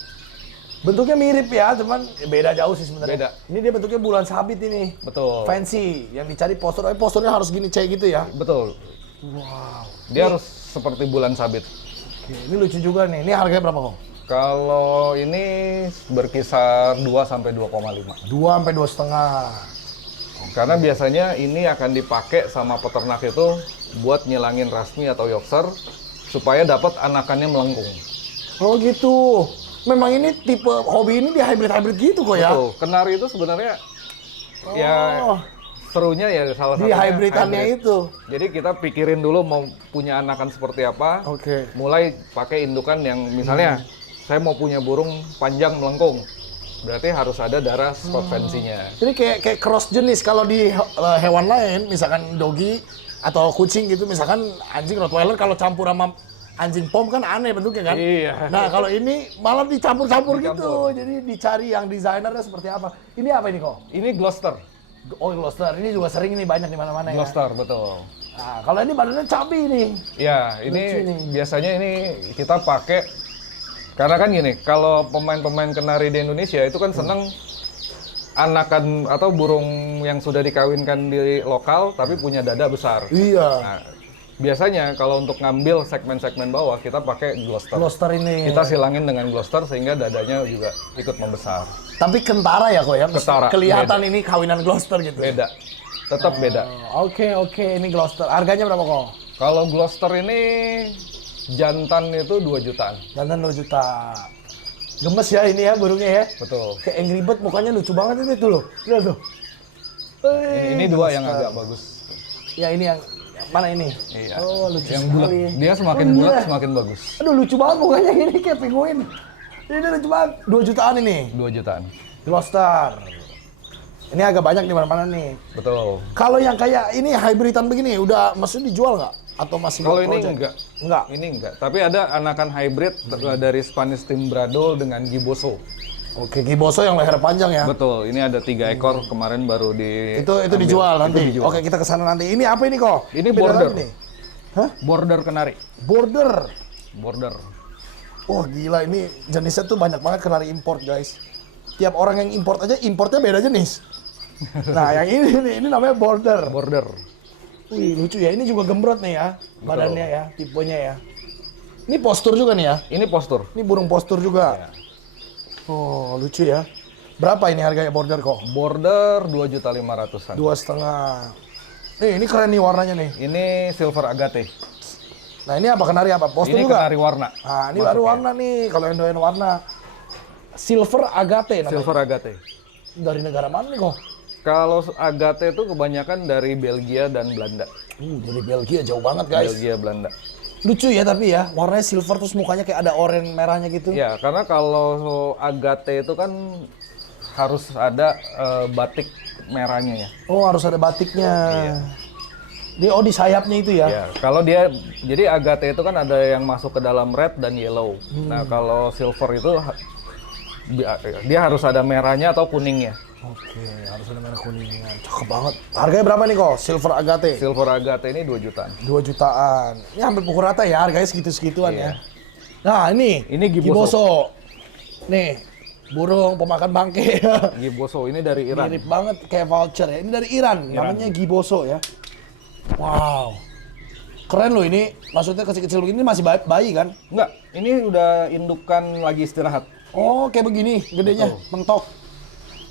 Bentuknya mirip ya, cuman beda jauh sih sebenarnya. Beda. Ini dia bentuknya bulan sabit ini. Betul. Fancy. Yang dicari postur. Posturnya harus gini kayak gitu ya. Betul. Wow. Dia harus seperti bulan sabit. Oke, ini lucu juga nih. Ini harganya berapa kok? Kalau ini berkisar 2 sampai 2,5. 2 sampai 2,5. Karena biasanya ini akan dipakai sama peternak itu buat nyilangin Rasmi atau Yorkshire supaya dapat anakannya melengkung. Oh gitu. Memang ini tipe hobi ini di hybrid gitu kok ya? Betul. Kenari itu sebenarnya ya serunya ya salah Di satunya hybridannya hybrid. itu. Jadi kita pikirin dulu mau punya anakan seperti apa. Oke. Mulai pakai indukan yang misalnya saya mau punya burung panjang melengkung. Berarti harus ada darah Scott Fancy-nya. Jadi kayak cross jenis. Kalau di hewan lain, misalkan doggy atau kucing gitu, misalkan anjing Rottweiler kalau campur sama anjing pom kan aneh bentuknya kan? Iya. Nah kalau ini malah dicampur-campur gitu. Dicampur. Jadi dicari yang desainernya seperti apa. Ini apa ini kok? Ini Gloucester. Oh Gloucester. Ini juga sering nih banyak di mana-mana ya. Gloucester, betul. Nah, kalau ini badannya cabi nih. Ya, ini Lucu nih. biasanya ini kita pakai karena kan gini, kalau pemain-pemain kenari di Indonesia itu kan seneng anakan atau burung yang sudah dikawinkan di lokal tapi punya dada besar. Iya. Nah, biasanya kalau untuk ngambil segmen-segmen bawah kita pakai Gloucester. Gloucester ini. Kita silangin dengan Gloucester sehingga dadanya juga ikut membesar. Tapi kentara ya kok ya? Ketara, Kelihatan ini kawinan Gloucester gitu. Beda. Tetap beda. Oke, ini Gloucester. Harganya berapa kok? Kalau Gloucester ini jantan itu 2 jutaan. Jantan 2 juta. Gemes ya ini ya burungnya ya. Betul. Kayak Angry Bird mukanya lucu banget itu loh. Lihat tuh. Ini 2 yang agak bagus. Ya ini yang mana ini? Iya. Oh lucu Yang bulat. sekali. Dia semakin Oh, bulat iya. semakin bagus. Aduh lucu banget mukanya ini kayak penguin. Ini lucu banget. 2 jutaan ini. 2 jutaan. Gloucester. Ini agak banyak di mana-mana nih. Betul. Kalau yang kayak ini hybridan begini udah maksudnya dijual nggak? Atau masih Kalau buat ini project? enggak. Enggak. Ini enggak. Tapi ada anakan hybrid dari Spanish Timbrado dengan Giboso. Oke, Giboso yang leher panjang ya. Betul. Ini ada 3 ekor kemarin baru di. Itu ambil. dijual nanti. Itu dijual. Oke, kita ke sana nanti. Ini apa ini kok? Ini Beda border. lagi nih. Hah? Border kenari. Border. Border. Wah, gila ini jenisnya tuh banyak banget kenari import, guys. tiap orang yang import aja, importnya beda jenis. Nah, yang ini nih, ini namanya border. Border. Wih, lucu ya. Ini juga gembrot nih ya, badannya ya, tipenya ya. Ini postur juga nih ya. Ini postur. Ini burung postur juga. Ya. Oh, lucu ya. Berapa ini harganya border kok? Border 2.500.000-an. 2,5. Ini keren nih warnanya nih. Ini silver agate. Nah, ini apa kenari apa? Postur Ini juga? kenari warna. Nah, ini baru warna nih. Kalau yang doyan warna. Silver agate namanya. Silver agate. Dari negara mana nih kok? Kalau agate itu kebanyakan dari Belgia dan Belanda. Dari Belgia jauh banget guys. Belgia, Belanda. Lucu ya tapi ya, warnanya silver terus mukanya kayak ada oranye merahnya gitu. Ya, karena kalau agate itu kan harus ada batik merahnya ya. Oh, harus ada batiknya. Di di sayapnya itu ya. Ya, kalau dia jadi agate itu kan ada yang masuk ke dalam red dan yellow. Nah, kalau silver itu dia harus ada merahnya atau kuningnya. Oke, harus ada merah kuningnya. Cakep banget. Harganya berapa nih kok? Silver agate? Silver agate ini 2 jutaan. 2 jutaan. Ini hampir pukul rata ya, harganya segitu-segituan ya. Nah, ini Giboso. Nih, burung pemakan bangke. Giboso ini dari Iran. Mirip banget kayak vulture ya. Ini dari Iran. Namanya giboso ya. Wow. Keren loh ini. Maksudnya kecil-kecil begini masih bayi kan? Enggak, ini udah indukan lagi istirahat. Oh, kayak begini gedenya, mentok.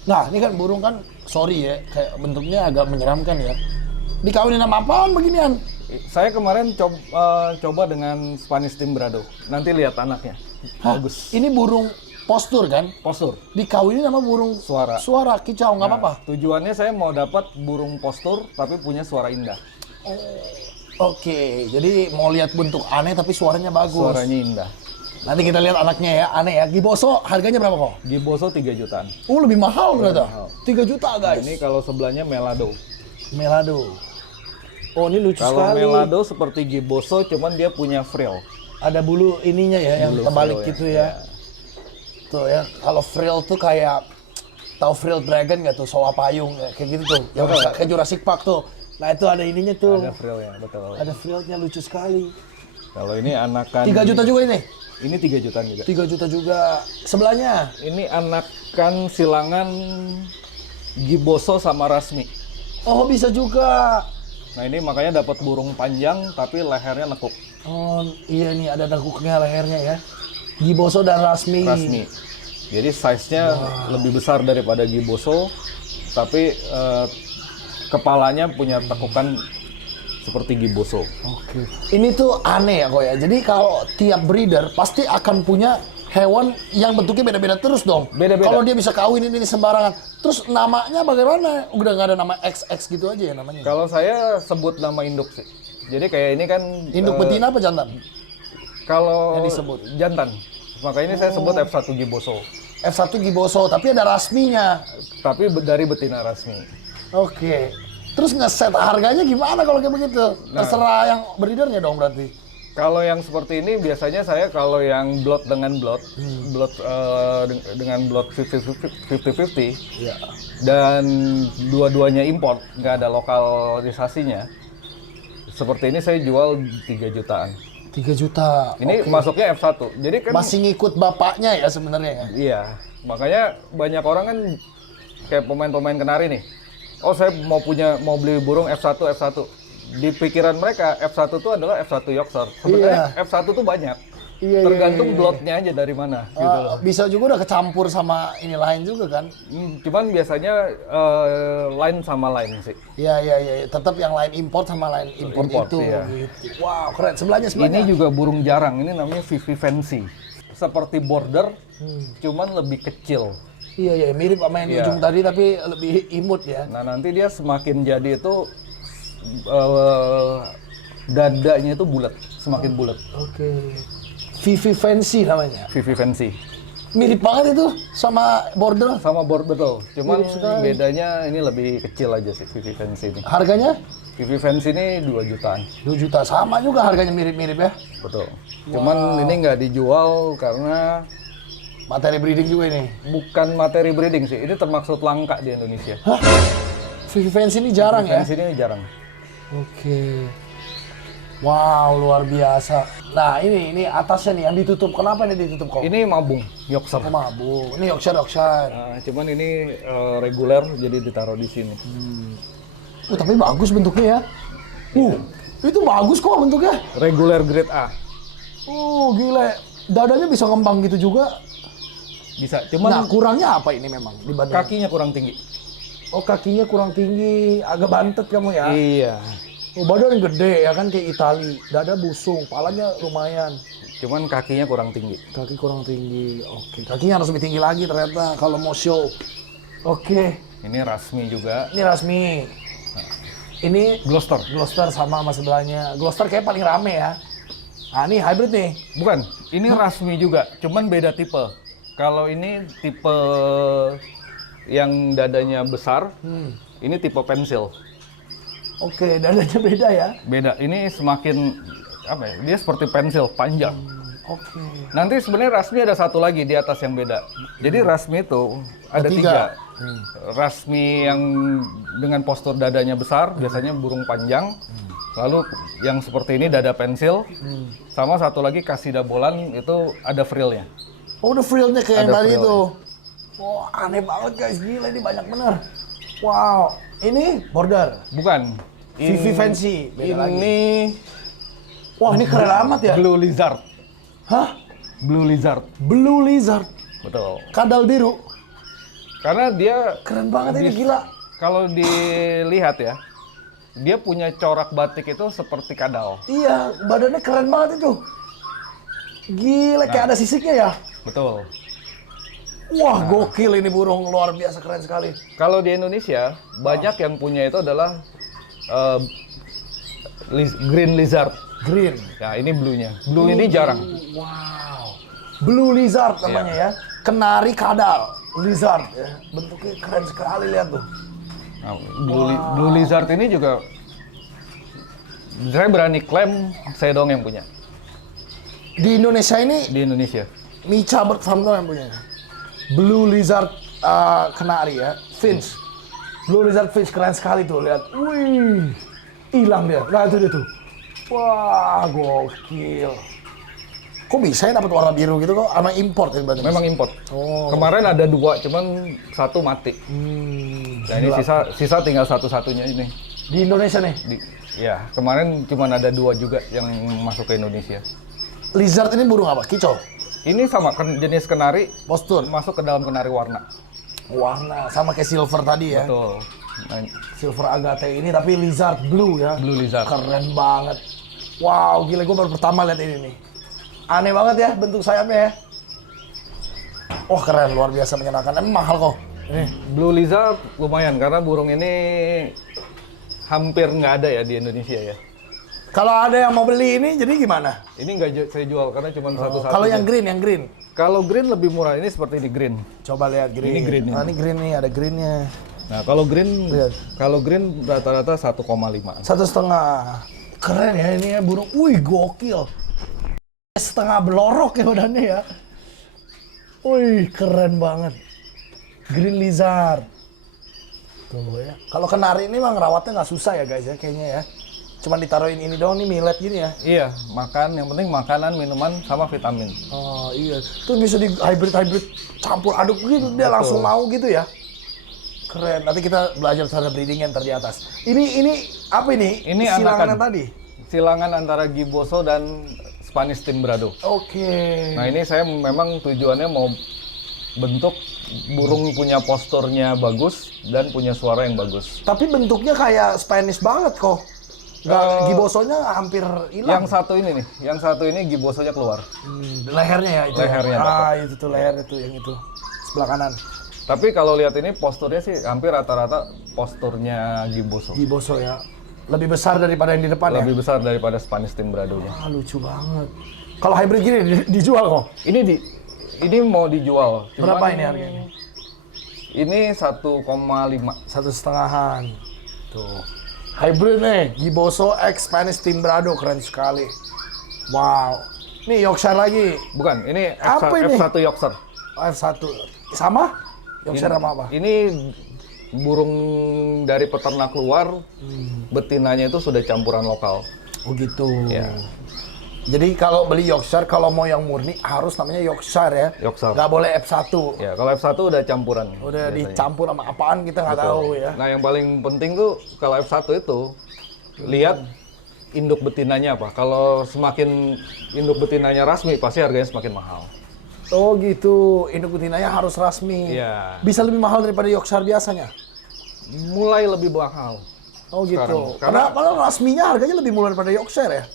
Nah, ini kan burung kan, sorry ya, kayak bentuknya agak menyeramkan ya. Dikawinin sama apaan beginian? Saya kemarin coba dengan Spanish Timbrado. Nanti lihat anaknya. Bagus. Ini burung postur kan? Postur. Dikawinin sama burung Suara. Suara kicau, nggak apa-apa? Tujuannya saya mau dapat burung postur tapi punya suara indah. Oke, jadi mau lihat bentuk aneh tapi suaranya bagus. Suaranya indah. Nanti kita lihat anaknya ya, aneh ya. Giboso harganya berapa kok? Giboso 3 jutaan. Lebih mahal ternyata. 3 juta guys. Ini kalau sebelahnya Melado. Melado. Oh, ini lucu Kalau sekali. Melado seperti Giboso, cuman dia punya frill. Ada bulu ininya ya, yang Bulu terbalik frill gitu ya. Tuh ya, kalau frill tuh kayak tahu frill dragon nggak tuh, soa payung ya, kayak gitu tuh. Yang kayak Jurassic Park tuh. Nah itu ada ininya tuh. Ada frill ya, betul. Ada frillnya lucu sekali. Kalau ini anakan 3 juta juga ini. Ini 3 jutaan juga. 3 juta juga. Sebelahnya. Ini anakan silangan Giboso sama Rasmi. Oh, bisa juga. Nah, ini makanya dapat burung panjang tapi lehernya nekuk. Oh, iya nih ada nekuknya lehernya ya. Giboso dan Rasmi. Rasmi. Jadi size-nya lebih besar daripada Giboso, tapi kepalanya punya tekukan seperti Giboso. Oke. Ini tuh aneh ya kok ya. Jadi kalau tiap breeder pasti akan punya hewan yang bentuknya beda-beda terus dong. Beda-beda. Kalau dia bisa kawin ini sembarangan. Terus namanya bagaimana? Udah nggak ada nama XX gitu aja ya namanya. Kalau saya sebut nama induk sih. Jadi kayak ini kan Induk betina apa jantan? kalau Yang disebut? jantan. Makanya ini saya sebut F1 Giboso. F1 Giboso, tapi ada rasminya. Tapi dari betina Rasmi. Oke. Terus ngeset harganya gimana kalau kayak begitu? Terserah yang breedernya dong berarti. Kalau yang seperti ini biasanya saya kalau yang blood dengan blood, dengan blood 50-50 Iya. dan dua-duanya import, nggak ada lokalisasinya. Seperti ini saya jual 3 jutaan. 3 juta. Ini masuknya F1. Jadi kan Masih ngikut bapaknya ya sebenarnya ya. iya. Makanya banyak orang kan kayak pemain-pemain kenari nih. Oh, saya mau beli burung F1. Di pikiran mereka F1 itu adalah F1 Yorkshire. Sebenarnya F1 tuh banyak. Iya, Tergantung iya. bloodnya aja dari mana gitu loh. Bisa juga udah kecampur sama ini lain juga kan? Cuman biasanya line sama line sih. Iya. Tetap yang lain import sama lain import itu. Iya. Gitu. Wow, keren. Sebelahnya. Ini juga burung jarang. Ini namanya Vivifancy. Seperti border, cuman lebih kecil. Iya, mirip sama yang di ujung tadi tapi lebih imut ya. Nah, nanti dia semakin jadi itu dadanya itu bulat, semakin bulat. Oke. Vivifancy namanya. Vivifancy. Mirip banget itu sama border. Sama border betul. Cuman bedanya ini lebih kecil aja sih Vivifancy ini. Harganya? Vivifancy ini 2 jutaan. 2 juta. Sama juga harganya mirip-mirip ya. Betul. Cuman ini nggak dijual karena Materi breeding juga ini. bukan materi breeding sih. Ini termaksud langka di Indonesia. Vivifancy ini jarang ya? Vivifancy ini jarang. Oke. Wow, luar biasa. Nah, ini atasnya nih yang ditutup. Kenapa ini ditutup kok? Ini mabung, Yorkshire. Mabuk. Ini Yorkshire. Cuman ini reguler, jadi ditaruh di sini. Tapi bagus bentuknya ya. Itu bagus kok bentuknya. Reguler grade A. Gila. Dadanya bisa ngembang gitu juga. Bisa, Nah, cuman kurangnya apa ini memang di badan? kakinya kurang tinggi. Oh, kakinya kurang tinggi, agak bantet kamu ya. Iya. Badan gede ya kan kayak Itali. Dada busung, palanya lumayan. Cuman kakinya kurang tinggi. Kaki kurang tinggi. Oke, kakinya harus lebih tinggi lagi ternyata kalau mau show. Oke. Ini Rasmi juga. Ini Rasmi. Ini Gloucester. Gloucester sama sebelahnya. Gloucester kayak paling rame ya. Nah, ini hybrid nih. Bukan, ini Rasmi juga, cuman beda tipe. Kalau ini tipe yang dadanya besar, ini tipe pensil. Oke, dadanya beda ya. Beda, ini semakin apa ya? Dia seperti pensil, panjang. Oke. Nanti sebenarnya Rasmi ada satu lagi di atas yang beda. Jadi Rasmi itu ada tiga. Rasmi yang dengan postur dadanya besar, biasanya burung panjang. Lalu yang seperti ini dada pensil. Sama satu lagi Kasida Bolan itu ada frillnya. Oh, udah frillnya kayak yang Ada tadi frill, itu. Wah, aneh banget guys, gila ini banyak bener. Wow, ini border. Bukan. Vivi Fancy, beda lagi. Ini Wah, ini keren amat ya. Blue Lizard. Hah? Blue Lizard. Blue Lizard. Betul. Kadal biru. Karena dia Keren banget ini, gila. kalau dilihat ya, dia punya corak batik itu seperti kadal. Iya, badannya keren banget itu. Gila, kayak ada sisiknya ya. Betul. Wah, gokil ini burung, luar biasa keren sekali. Kalau di Indonesia, banyak yang punya itu adalah green lizard. Green. Nah, ini blue-nya. Blue ini jarang. Wow. Blue Lizard namanya ya. Kenari kadal. Lizard ya. Bentuknya keren sekali, lihat tuh. Nah, blue lizard ini juga saya berani klaim saya dong yang punya Di Indonesia ini di Indonesia. Micha Bird Farm tuh yang punya. Blue Lizard kenari ya, Finch. Blue Lizard Finch keren sekali tuh, lihat. Wih, hilang dia. Nah itu dia tuh. Wah, gokil. Kok bisa ya dapat warna biru gitu kok? Sama import ya berarti? Memang import. Oh. Kemarin ada dua, cuman satu mati. Nah ini sisa tinggal satu-satunya ini. Di Indonesia nih. Ya kemarin cuman ada dua juga yang masuk ke Indonesia. Lizard ini burung apa? Kicau? Ini sama jenis kenari, Postur? masuk ke dalam kenari warna. Warna, sama kayak silver tadi ya? Betul. Nah, Silver agate ini tapi lizard blue ya. Blue lizard. Keren banget. Wow, gila gue baru pertama lihat ini nih. Aneh banget ya bentuk sayapnya ya. Wah, keren, luar biasa menyenangkan. Emang mahal kok. Ini. Blue lizard lumayan karena burung ini hampir nggak ada ya di Indonesia ya. Kalau ada yang mau beli ini jadi gimana? Ini nggak saya jual karena cuma satu-satu. Kalau yang green. Kalau green lebih murah, ini seperti ini green. Coba lihat green. Ini green. Nah, ini green nih, ada greennya. Nah kalau green, Lihat. rata-rata 1,5. 1,5. Keren ya ini ya burung. Wih, gokil. Setengah belorok ya badannya ya. Wih, keren banget. Green lizard. Tuh ya. Kalau kenari ini mah ngerawatnya nggak susah ya guys ya kayaknya ya. Cuman ditaruhin ini doang nih millet gini ya. Iya, makan. Yang penting makanan, minuman, sama vitamin. Oh iya. Terus bisa di hybrid campur aduk gitu dia langsung mau gitu ya. Keren. Nanti kita belajar cara breeding ntar di atas. Ini apa ini? Ini silangan anakan. yang tadi. Silangan antara Giboso dan Spanish Timbrado. Oke. Nah ini saya memang tujuannya mau bentuk burung punya posturnya bagus dan punya suara yang bagus. Tapi bentuknya kayak Spanish banget kok. Nggak, gibosonya hampir hilang. Yang satu ini nih, yang satu ini Gibosonya keluar. Lehernya ya itu. Lehernya, Itu tuh leher itu yang itu sebelah kanan. Tapi kalau lihat ini posturnya sih hampir rata-rata posturnya Giboso. Giboso ya. Lebih besar daripada yang di depan ya. Lebih besar daripada Spanish Timbradonya. Ah, lucu banget. Kalau hybrid gini dijual kok. Ini mau dijual. Berapa ini harganya? Ini 1,5. 1,5-an. Tuh. Hybrid nih, Giboso X Spanish Timbrado, keren sekali. Wow. Nih Yorkshire lagi. Bukan, ini Apa ini? F1 Yorkshire. F1. Sama? Yorkshire sama apa? Ini burung dari peternak luar, betinanya itu sudah campuran lokal. Oh gitu. Ya. Jadi kalau beli Yorkshire, kalau mau yang murni harus namanya Yorkshire ya. Yorkshire. Nggak boleh F1. Ya, kalau F1 udah campuran. Udah biasanya. dicampur sama apaan kita nggak tahu ya. Nah, yang paling penting tuh kalau F1 itu lihat induk betinanya apa. Kalau semakin induk betinanya rasmi, pasti harganya semakin mahal. Oh gitu, induk betinanya harus rasmi. Iya. Bisa lebih mahal daripada Yorkshire biasanya. Mulai lebih mahal. Oh gitu. Sekarang. Karena rasminya harganya lebih murah daripada Yorkshire ya.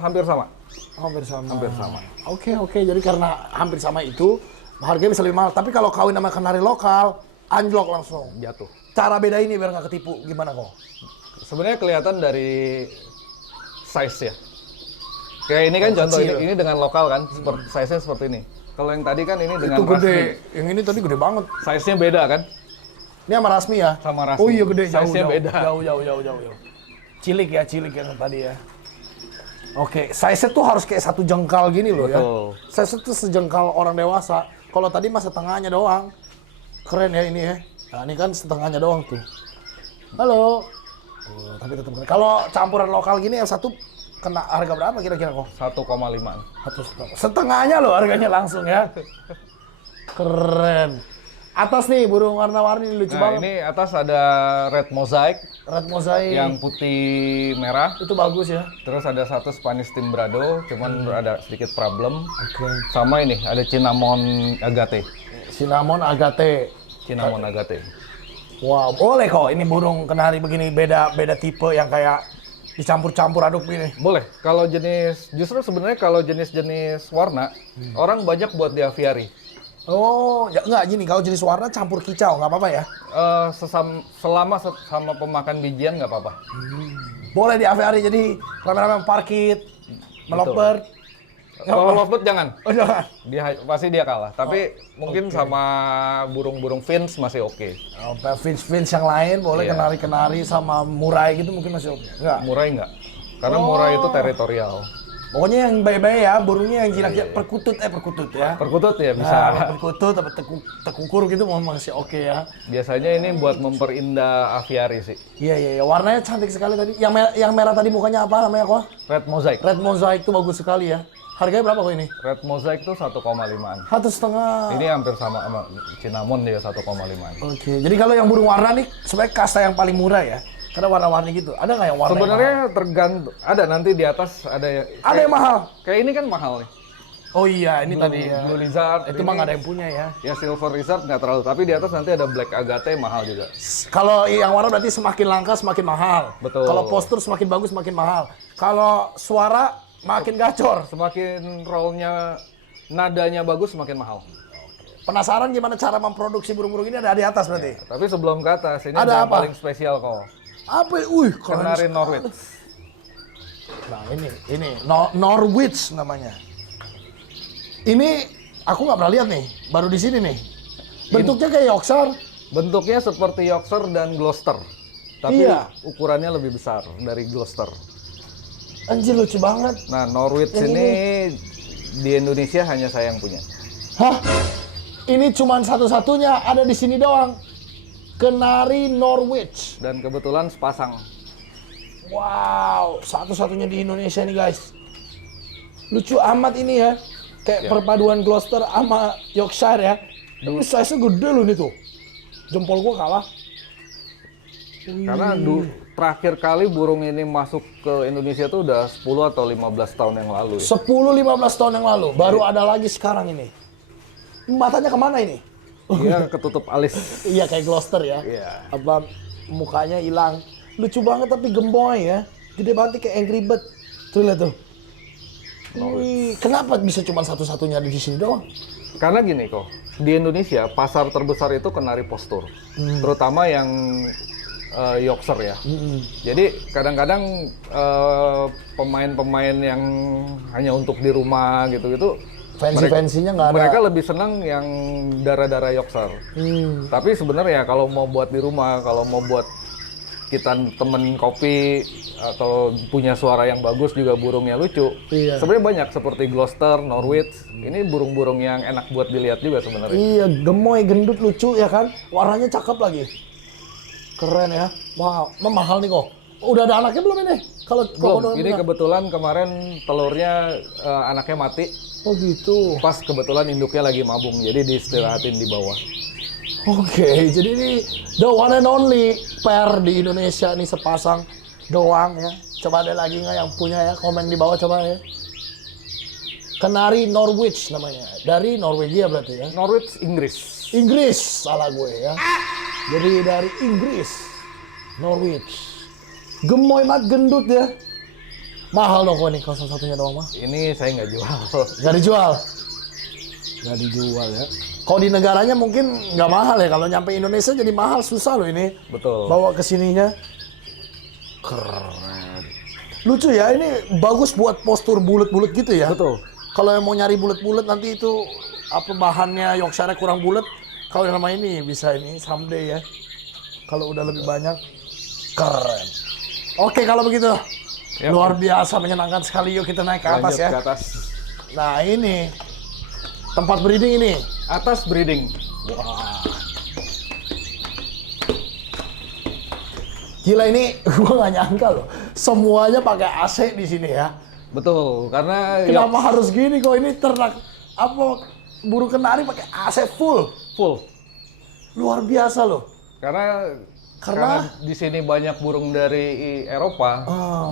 Hampir sama. Hampir sama. Hampir sama. Oke. Jadi karena hampir sama itu, harganya bisa lebih mahal. Tapi kalau kawin sama kenari lokal, anjlok langsung. Jatuh. Cara beda ini biar nggak ketipu, gimana kok? Sebenarnya kelihatan dari size ya. Kayak ini kan contoh kecil. ini dengan lokal kan, size-nya seperti ini. Kalau yang tadi kan ini dengan Itu gede. rasmi. Yang ini tadi gede banget. Size-nya beda kan? Ini sama rasmi ya? Sama rasmi. Oh iya gede, jauh. Size-nya beda. Jauh. Cilik yang tadi ya. Oke, size-nya tuh harus kayak 1 jengkal gini loh ya. Betul. Size-nya tuh sejengkal orang dewasa. Kalau tadi mah setengahnya doang. Keren ya ini ya. Nah ini kan setengahnya doang tuh. Halo. Oh, tapi tetap keren. Kalau campuran lokal gini yang satu kena harga berapa kira-kira kok? 1,5. Setengahnya loh harganya langsung ya. Keren. Atas nih burung warna-warni lucu Nah, banget. ini atas ada red mosaic Red mosaic. yang putih merah. Itu bagus ya. Terus ada satu Spanish Timbrado, cuman ada sedikit problem. Oke. Sama ini ada cinnamon agate. Cinnamon agate. Cinnamon agate. Wow, boleh kok. Ini burung kenari begini beda tipe yang kayak dicampur-campur aduk gini. Boleh. Kalau justru sebenarnya kalau jenis-jenis warna, orang banyak buat di aviary. Oh, ya enggak gini. Kalau jenis warna campur kicau nggak apa-apa ya? Selama sama pemakan bijian nggak apa-apa. Boleh di aviary jadi rame-rame parkit, melopert. Kalau lovebird jangan. Oh jangan. Pasti dia kalah. Tapi mungkin sama burung-burung finch masih oke. Oh, finch yang lain boleh Iya. kenari-kenari sama murai gitu mungkin masih oke. Enggak. Murai nggak? Karena murai itu teritorial. Pokoknya yang baik-baik ya, burungnya yang jinak perkutut ya. Perkutut ya bisa. Nah, perkutut atau tekukur gitu masih oke ya. Biasanya ini buat memperindah aviary sih. Iya. Warnanya cantik sekali tadi. Yang merah tadi mukanya apa namanya kok? Red mosaic. Red mosaic itu bagus sekali ya. Harganya berapa kok ini? Red mosaic tuh 1,5-an. 1,5. Ini hampir sama cinnamon dia 1,5-an. Oke, jadi kalau yang burung warna nih sebenarnya kasta yang paling murah ya. Karena warna-warni gitu. Ada nggak yang warna Sebenarnya yang tergantung. Ada nanti di atas ada mahal? Ada yang mahal? Kayak ini kan mahal nih. Oh iya, ini tadi ya. Blue lizard. Itu mah nggak ada yang punya ya. Ya silver lizard nggak terlalu. Tapi di atas nanti ada black agate mahal juga. Kalau yang warna berarti semakin langka semakin mahal. Betul. Kalau postur semakin bagus semakin mahal. Kalau suara makin gacor. Semakin rollnya nadanya bagus semakin mahal. Penasaran gimana cara memproduksi burung-burung ini ada di atas berarti? Tapi sebelum ke atas ini Ada ada apa? paling spesial kok. Apa? Keren Kenari sekali. Norwich. Nah ini Norwich namanya. Ini aku nggak pernah lihat nih, baru di sini nih. Bentuknya kayak Yorkshire. Bentuknya seperti Yorkshire dan Gloucester. Tapi Iya. ukurannya lebih besar dari Gloucester. Anjir lucu banget. Nah, Norwich Yang ini di Indonesia hanya saya yang punya. Hah? Ini cuman satu-satunya ada di sini doang. Kenari Norwich. Dan kebetulan sepasang. Wow, satu-satunya di Indonesia nih guys. Lucu amat ini ya. Kayak perpaduan Gloucester sama Yorkshire ya. Tapi size-nya gede loh nih tuh. Jempol gua kalah. Karena terakhir kali burung ini masuk ke Indonesia tuh udah 10 atau 15 tahun yang lalu. 10-15 tahun yang lalu. Baru ada lagi sekarang ini. Matanya kemana ini? Iya, ketutup alis. Iya kayak Gloucester ya. Iya. Apa mukanya hilang. Lucu banget tapi gemboy ya. Gede banget kayak Angry Bird. Tuh lihat tuh. Wih, kenapa bisa cuma satu-satunya di sini doang? Karena gini kok, di Indonesia pasar terbesar itu kenari postur. Terutama yang Yorkshire ya. Jadi kadang-kadang pemain-pemain yang hanya untuk di rumah gitu-gitu Fancy-fancynya nggak ada. mereka lebih senang yang darah-darah Yorkshire. Tapi sebenarnya kalau mau buat di rumah, kalau mau buat kita temen kopi atau punya suara yang bagus juga burungnya lucu. Iya. Sebenarnya banyak seperti Gloucester, Norwich. Ini burung-burung yang enak buat dilihat juga sebenarnya. Iya, gemoy, gendut, lucu ya kan? Warnanya cakep lagi. Keren ya. Wow, mahal nih kok. Udah ada anaknya belum ini? Kalau Belum, komodo ini kebetulan kemarin telurnya anaknya mati. Oh gitu. Pas kebetulan induknya lagi mabung, jadi diistirahatin di bawah. Oke, jadi ini the one and only pair di Indonesia nih sepasang doang ya. Coba ada lagi nggak yang punya ya? Komen di bawah coba ya. Canary Norwich namanya. Dari Norwegia berarti ya. Norwich, Inggris. Inggris, salah gue ya. Jadi dari Inggris. Norwich. Gemoy banget, gendut ya. Mahal dong kok nih kalau salah satunya doang mah. Ini saya nggak jual. Nggak dijual. Nggak dijual ya. Kalau di negaranya mungkin nggak mahal ya. Kalau nyampe Indonesia jadi mahal, susah loh ini. Betul. Bawa ke sininya. Keren. Lucu ya, ini bagus buat postur bulat-bulat gitu ya. Betul. Kalau yang mau nyari bulat-bulat nanti itu apa bahannya Yorkshire kurang bulat. Kalau yang nama ini bisa ini someday ya. Kalau udah lebih banyak. Keren. Oke kalau begitu. Yap. Luar biasa menyenangkan sekali. Yuk kita naik ke atas Lanjut ya. ke atas. Nah ini tempat breeding ini. Atas breeding. Wah. Gila ini gua nggak nyangka loh. Semuanya pakai AC di sini ya. Betul, karena Kenapa harus gini kok ini ternak apa burung kenari pakai AC full. full. Luar biasa loh. Karena di sini banyak burung dari Eropa,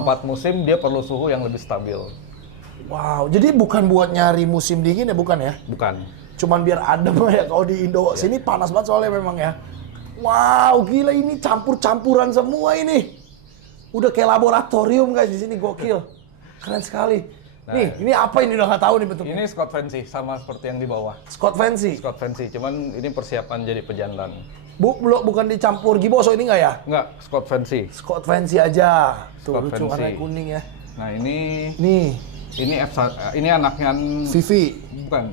4 musim dia perlu suhu yang lebih stabil. Wow, jadi bukan buat nyari musim dingin ya bukan ya? Bukan. Cuman biar adem ya kalau di Indo. Sini panas banget soalnya memang ya. Wow, gila ini campur-campuran semua ini. Udah kayak laboratorium guys di sini gokil. Keren sekali. Nih, ini apa ini udah nggak tahu nih bentuknya. Ini Scott Fancy sama seperti yang di bawah. Scott Fancy. Scott Fancy, cuman ini persiapan jadi pejantan. Bukan dicampur giboso ini nggak ya? Enggak, Scott Fancy. Scott Fancy aja. Tuh Scott lucu Fancy. warna kuning ya. Nah ini Nih, ini anaknya Vivi. bukan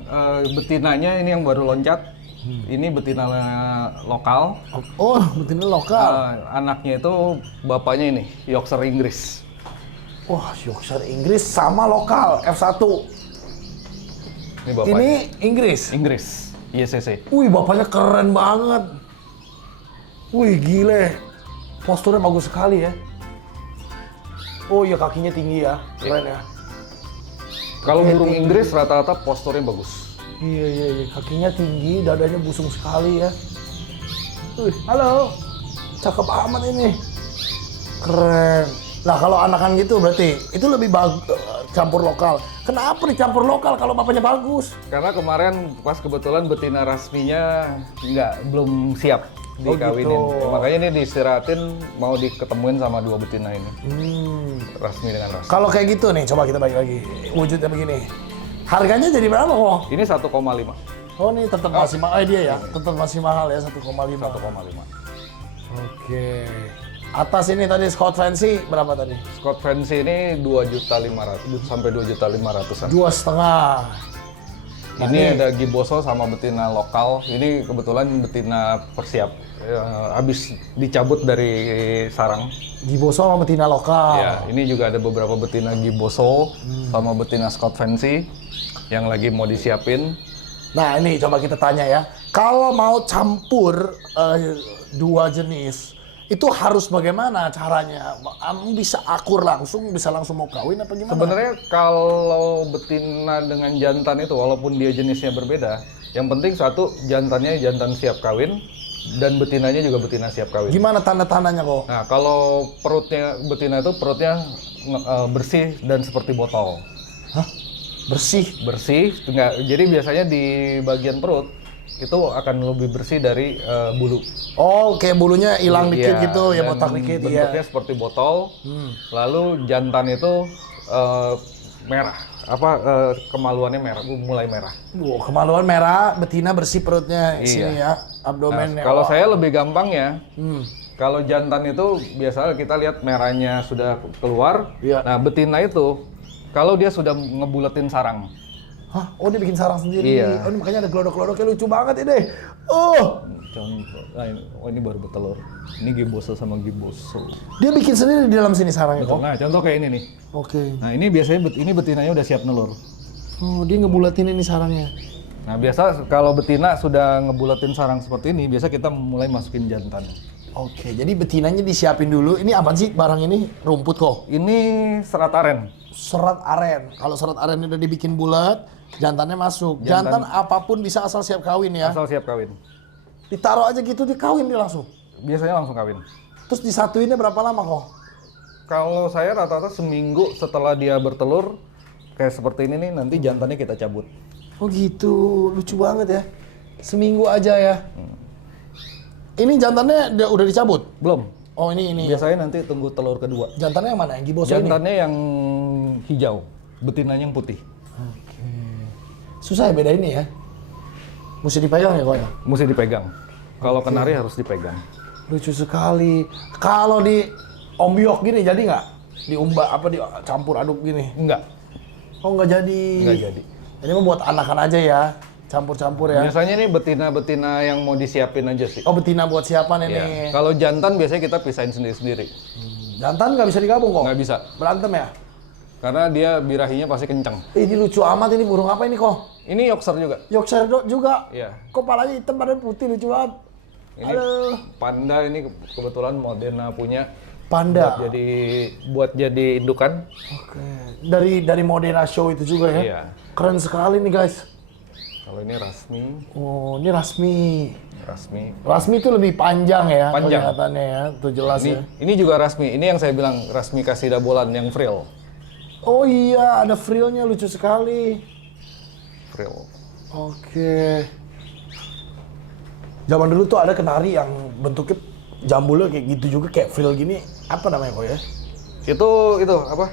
betinanya ini yang baru loncat. Ini betina lokal. Oh, betina lokal. Anaknya itu bapaknya ini Yorkshire Inggris. Wah, Yorkshire Inggris sama lokal F1. Ini bapaknya. Ini Inggris. Inggris, ISCC. Wih, bapaknya keren banget. Wih, gile. Posturnya bagus sekali ya. Oh iya, kakinya tinggi ya. Keren ya. Kalau burung Inggris rata-rata posturnya bagus. Iya. Kakinya tinggi, dadanya busung sekali ya. Wih, halo. Cakep amat ini. Keren. Nah, kalau anakan gitu berarti itu lebih campur lokal. Kenapa dicampur lokal kalau bapaknya bagus? Karena kemarin pas kebetulan betina rasminya belum siap dikawinin. gitu. Makanya ini diistirahatin mau diketemuin sama 2 betina ini. Rasmi dengan rasmi. Kalau kayak gitu nih, coba kita balik lagi. Wujudnya begini. Harganya jadi berapa kok? Ini 1,5. Oh, ini tetap masih mahal dia ya. Tetap masih mahal ya 1,5. 1,5. Oke. Atas ini tadi Scott Fancy berapa tadi? Scott Fancy ini 2.500.000 sampai 2.500.000-an. 2,5. Ini ada giboso sama betina lokal. Ini kebetulan betina persiap. Habis dicabut dari sarang. Giboso sama betina lokal. Ya, ini juga ada beberapa betina giboso sama betina Scott Fancy yang lagi mau disiapin. Nah ini coba kita tanya ya. Kalau mau campur 2 jenis, itu harus bagaimana caranya? Bisa akur langsung, bisa langsung mau kawin apa gimana? Sebenarnya kalau betina dengan jantan itu walaupun dia jenisnya berbeda, yang penting satu jantannya jantan siap kawin dan betinanya juga betina siap kawin. Gimana tanda-tandanya kok? Nah, kalau betina itu perutnya bersih dan seperti botol. Hah? Bersih? Bersih, jadi biasanya di bagian perut itu akan lebih bersih dari bulu. Oh, kayak bulunya hilang dikit Iya, gitu, ya dan botak dikit bentuknya ya. seperti botol. Lalu jantan itu merah. Kemaluannya merah, mulai merah. Wow, kemaluan merah, betina bersih perutnya Iya. sini ya, abdomennya. Kalau Wah. saya lebih gampang ya, Hmm. kalau jantan itu biasanya kita lihat merahnya sudah keluar. Iya. Nah, betina itu kalau dia sudah ngebulatin sarang. Hah? Oh, dia bikin sarang sendiri. Iya. Oh, ini makanya ada glodok-glodoknya lucu banget ini. Oh, Ini baru bertelur. Ini giboso sama giboso. dia bikin sendiri di dalam sini sarangnya kok. Nah, contoh kayak ini nih. Oke. Nah, ini biasanya ini betinanya udah siap nelur. Oh, dia ngebulatin ini sarangnya. Nah, biasa kalau betina sudah ngebulatin sarang seperti ini, biasa kita mulai masukin jantan. Oke, jadi betinanya disiapin dulu. Ini apa sih barang ini? Rumput kok. Ini serat aren. Serat aren. Kalau serat aren udah dibikin bulat, jantannya masuk. Jantan apapun bisa asal siap kawin ya. Asal siap kawin. Ditaruh aja gitu dikawin dia langsung. Biasanya langsung kawin. Terus disatuinnya berapa lama kok? Kalau saya rata-rata seminggu setelah dia bertelur, kayak seperti ini nih, nanti jantannya kita cabut. Oh gitu, lucu banget ya. Seminggu aja ya. Ini jantannya udah dicabut? Belum. Oh ini. Biasanya nanti tunggu telur kedua. Jantannya yang mana? Yang giboso ini? Jantannya yang hijau, betinanya yang putih. Oke. Susah ya beda ini ya? Mesti dipegang ya kok ya? Mesti dipegang. Kalau kenari harus dipegang. Lucu sekali. Kalau di ombyok gini jadi nggak? Diumbak apa dicampur aduk gini? Enggak. Oh nggak jadi? Nggak jadi. Ini mah buat anakan aja ya? Campur-campur ya? Biasanya nih betina-betina yang mau disiapin aja sih. Oh betina buat siapan ini? Iya. Kalau jantan biasanya kita pisahin sendiri-sendiri. Jantan nggak bisa digabung kok? Nggak bisa. Berantem ya? Karena dia birahinya pasti kencang. Ini lucu amat, ini burung apa ini kok? Ini Yorkshire juga. Yorkshire juga? Iya. Kok palanya hitam badan putih, lucu banget. Ini Aduh. panda ini kebetulan Modena punya. Panda? Buat jadi indukan. Oke. Dari Modena Show itu juga ya? Iya. Keren sekali nih guys. Kalau ini Rasmi. Oh, ini Rasmi. Rasmi. Rasmi itu lebih panjang ya? Panjang. Kelihatannya ya, tuh jelas ya. Ini juga Rasmi. Ini yang saya bilang Rasmi Kasidabolan yang frill. Oh iya, ada frillnya, lucu sekali. Frill. Oke. Zaman dulu tuh ada kenari yang bentuknya jambulnya kayak gitu juga, kayak frill gini. Apa namanya kok ya? Itu apa?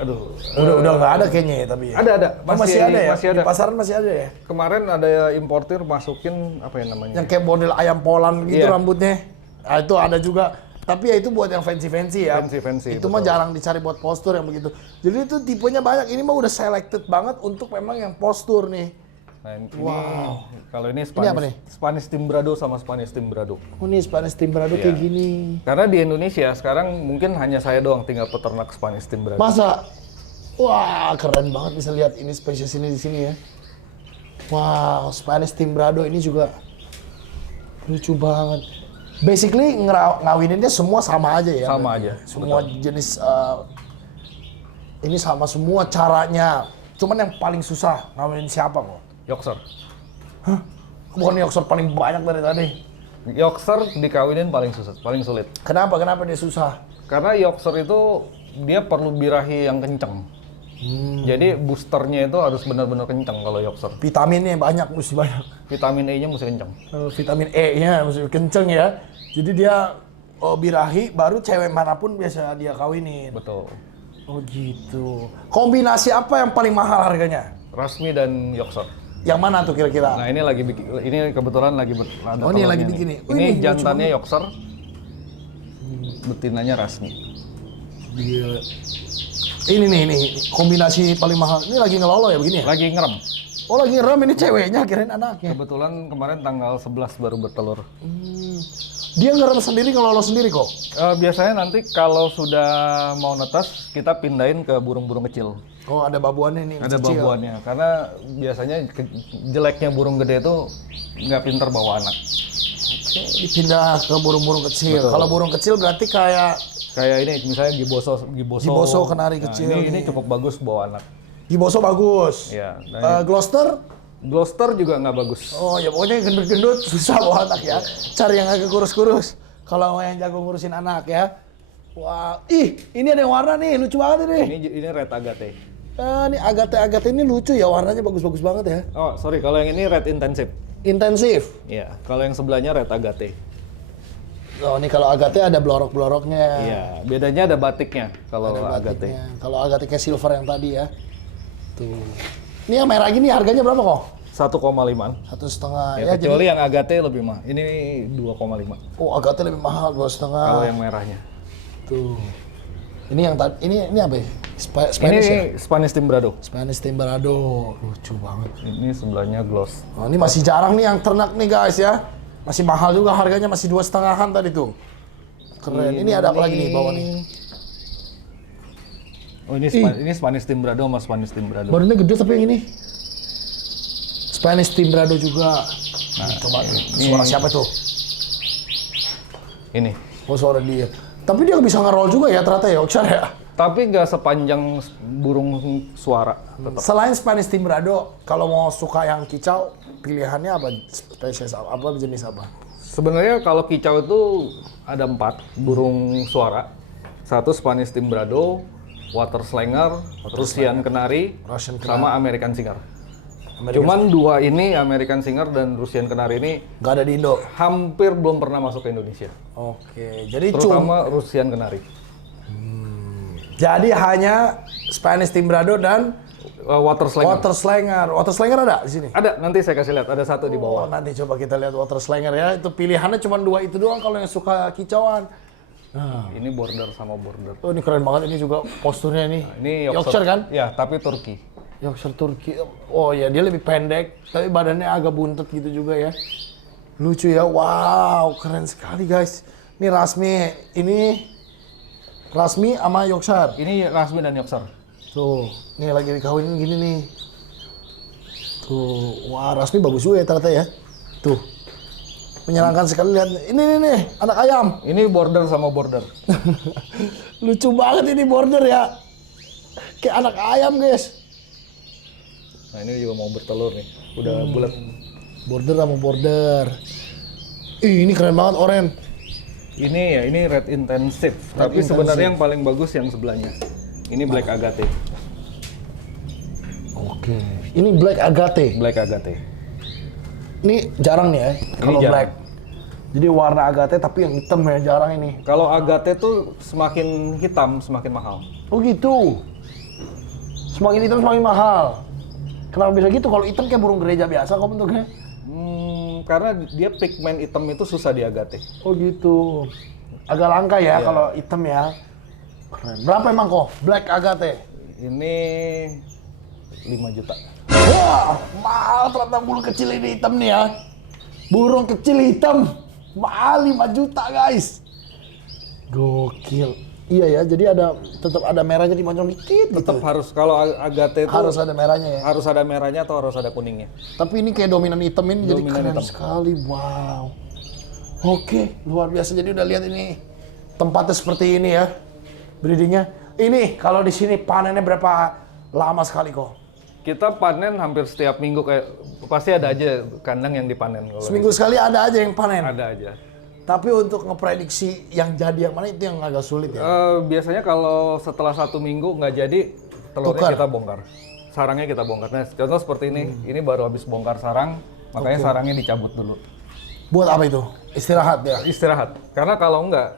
Aduh. Udah nggak ada kayaknya ya tapi. Ada. Masih ada ya? Masih ada. Di pasaran masih ada ya? Kemarin ada importir masukin apa ya namanya? Yang kayak model ayam polan gitu Iya. rambutnya. Nah, itu ada juga. Tapi ya itu buat yang fancy ya. Fancy, itu mah jarang dicari buat postur yang begitu. Jadi itu tipenya banyak. Ini mah udah selected banget untuk memang yang postur nih. Nah, ini Wow. kalau ini Ini apa nih? Spanish Timbrado sama Spanish Timbrado. Oh nih Spanish Timbrado Iya. kayak gini. Karena di Indonesia sekarang mungkin hanya saya doang tinggal peternak Spanish Timbrado. Masa? Wah, keren banget bisa lihat ini spesies ini di sini ya. Wow, Spanish Timbrado ini juga lucu banget. Basically ngawininnya semua sama aja ya. Sama berarti aja, ya? Semua jenis ini sama semua caranya. Cuman yang paling susah ngawinin siapa kok? Yorkshire. Hah? Bukan Yorkshire paling banyak dari tadi. Yorkshire dikawinin paling susah, paling sulit. Kenapa dia susah? Karena Yorkshire itu dia perlu birahi yang kencang. Jadi boosternya itu harus benar-benar kencang kalau Yorkshire. Vitaminnya banyak, mesti banyak. Vitamin E-nya mesti kencang. Vitamin E-nya mesti kenceng ya. Jadi dia birahi, baru cewek manapun biasa dia kawinin. Betul. Oh gitu. Kombinasi apa yang paling mahal harganya? Rasmi dan Yorkshire. Yang mana tuh kira-kira? Nah ini lagi bikin, ini kebetulan lagi ada Oh, ini telurnya lagi nih. bikin nih. Oh, Ini ini lucu jantannya Yorkshire, betinanya Rasmi. Gila. Ini kombinasi paling mahal. Ini lagi ngelolo ya begini ya? Lagi ngerem. Oh lagi ngerem, ini ceweknya, kirain anaknya. Kebetulan kemarin tanggal 11 baru bertelur. Dia ngerem sendiri, ngelolo sendiri kok? Biasanya nanti kalau sudah mau netas, kita pindahin ke burung-burung kecil. Oh ada babuannya nih, Ada kecil. babuannya, karena biasanya jeleknya burung gede itu nggak pinter bawa anak. Oke, dipindah ke burung-burung kecil. Betul. Kalau burung kecil berarti kayak Kayak ini misalnya Giboso, kenari kecil Ini nih. cukup bagus bawa anak. Giboso bagus. Iya. Nah, Gloucester? Gloucester juga nggak bagus. Oh ya pokoknya yang gendut-gendut susah bawa anak ya. Cari yang agak kurus-kurus. Kalau mau yang jago ngurusin anak ya. Wah, ini ada yang warna nih, lucu banget ini. Ini red agate. Ini agate ini lucu ya, warnanya bagus-bagus banget ya. Oh sorry, kalau yang ini red intensive. Intensif. Iya. Kalau yang sebelahnya red agate. Oh ini kalau agate ada blorok-bloroknya. Iya. Bedanya ada batiknya kalau Ada agate. batiknya. Kalau agate kayak silver yang tadi ya. Tuh. Ini yang merah gini harganya berapa kok? 1,5. 1,5 Ya, ya. kecuali Jadi, yang agate lebih mahal. Ini 2,5. oh agate lebih mahal 2,5. Kalau yang merahnya. Tuh. Ini yang tadi ini apa ya? Spanish ya? Ini Spanish Timbrado. Spanish Timbrado. Lucu banget. Ini sebelahnya gloss. Oh, ini masih jarang nih yang ternak nih guys ya. Masih mahal juga harganya, masih 2,5-an tadi tuh. Keren. Ini ada apa lagi nih bawah nih? Oh ini Spanish Timbrado sama Spanish Timbrado. Barunya gede tapi yang ini. Spanish Timbrado juga. Nah, coba suara siapa tuh? Ini. Oh, suara dia. Tapi dia bisa nge-roll juga ya ternyata ya, Yorkshire ya. Tapi nggak sepanjang burung suara. Tetap. Selain Spanish Timbrado, kalau mau suka yang kicau, pilihannya apa? Spesies apa jenis apa? Sebenarnya kalau kicau itu ada 4 burung suara. 1 Spanish Timbrado, Water Slinger, Russian Canary, sama American Singer. Cuman 2 ini, American Singer dan Russian Canary ini nggak ada di Indo. hampir belum pernah masuk ke Indonesia. Oke, jadi Terutama Russian Canary. jadi hanya Spanish Timbrado dan Water Slinger. Water Slinger. Water Slinger ada di sini? Ada, nanti saya kasih lihat. Ada 1 di Oh, bawah. nanti coba kita lihat Water Slinger ya. Itu pilihannya cuma 2 itu doang kalau yang suka kicauan. Ini border sama border. Oh, ini keren banget ini juga posturnya nih. Nah, ini Yorkshire kan? Ya, tapi Turki. Yorkshire Turki. Oh ya, dia lebih pendek, tapi badannya agak buntut gitu juga ya. Lucu ya. Wow, keren sekali guys. Ini Rasmi sama Yorkshire. Ini Rasmi dan Yorkshire. Tuh, nih lagi dikawinin gini nih. Tuh, wah Rasmi bagus juga ya ternyata ya. Tuh, menyenangkan sekali lihat. Ini nih, anak ayam. Ini border sama border. Lucu banget ini border ya. Kayak anak ayam guys. Nah, ini juga mau bertelur nih. Udah bulat. Border sama border. Ih, ini keren banget oren. Ini red intensive. Tapi sebenarnya yang paling bagus yang sebelahnya. Ini black agate. Oke. Ini black agate. Black agate. Ini jarang nih ya kalau jarang. black. Jadi warna agate tapi yang hitam ya jarang ini. Kalau agate tuh semakin hitam semakin mahal. Oh gitu. Semakin hitam semakin mahal. Kenapa bisa gitu? Kalau hitam kayak burung gereja biasa kok bentuknya. Karena dia pigmen hitam itu susah di agate. Oh gitu. Agak langka ya kalau hitam ya. Keren. Berapa emang kok black agate? Ini 5 juta. Wah, mahal ternyata burung kecil ini hitam nih ya. Burung kecil hitam. Mahal 5 juta guys. Gokil. Iya ya, jadi tetap ada merahnya di moncong dikit Tetap gitu. harus kalau agate itu Harus ada merahnya ya. harus ada merahnya atau harus ada kuningnya. Tapi ini kayak dominan hitam ini jadi Dominan keren hitam. sekali. Wow. Oke, luar biasa. Jadi udah lihat ini tempatnya seperti ini ya. Breedingnya. Ini kalau di sini panennya berapa lama sekali kok? Kita panen hampir setiap minggu, kayak pasti ada aja kandang yang dipanen. Kalau Seminggu sekali ada aja yang panen. ada aja. Tapi untuk ngeprediksi yang jadi yang mana itu yang agak sulit ya. Biasanya kalau setelah 1 minggu nggak jadi, telurnya Tukar. kita bongkar. Sarangnya kita bongkar. Nah, contoh seperti ini baru habis bongkar sarang, makanya sarangnya dicabut dulu. Buat apa itu? Istirahat ya? Istirahat. Karena kalau nggak,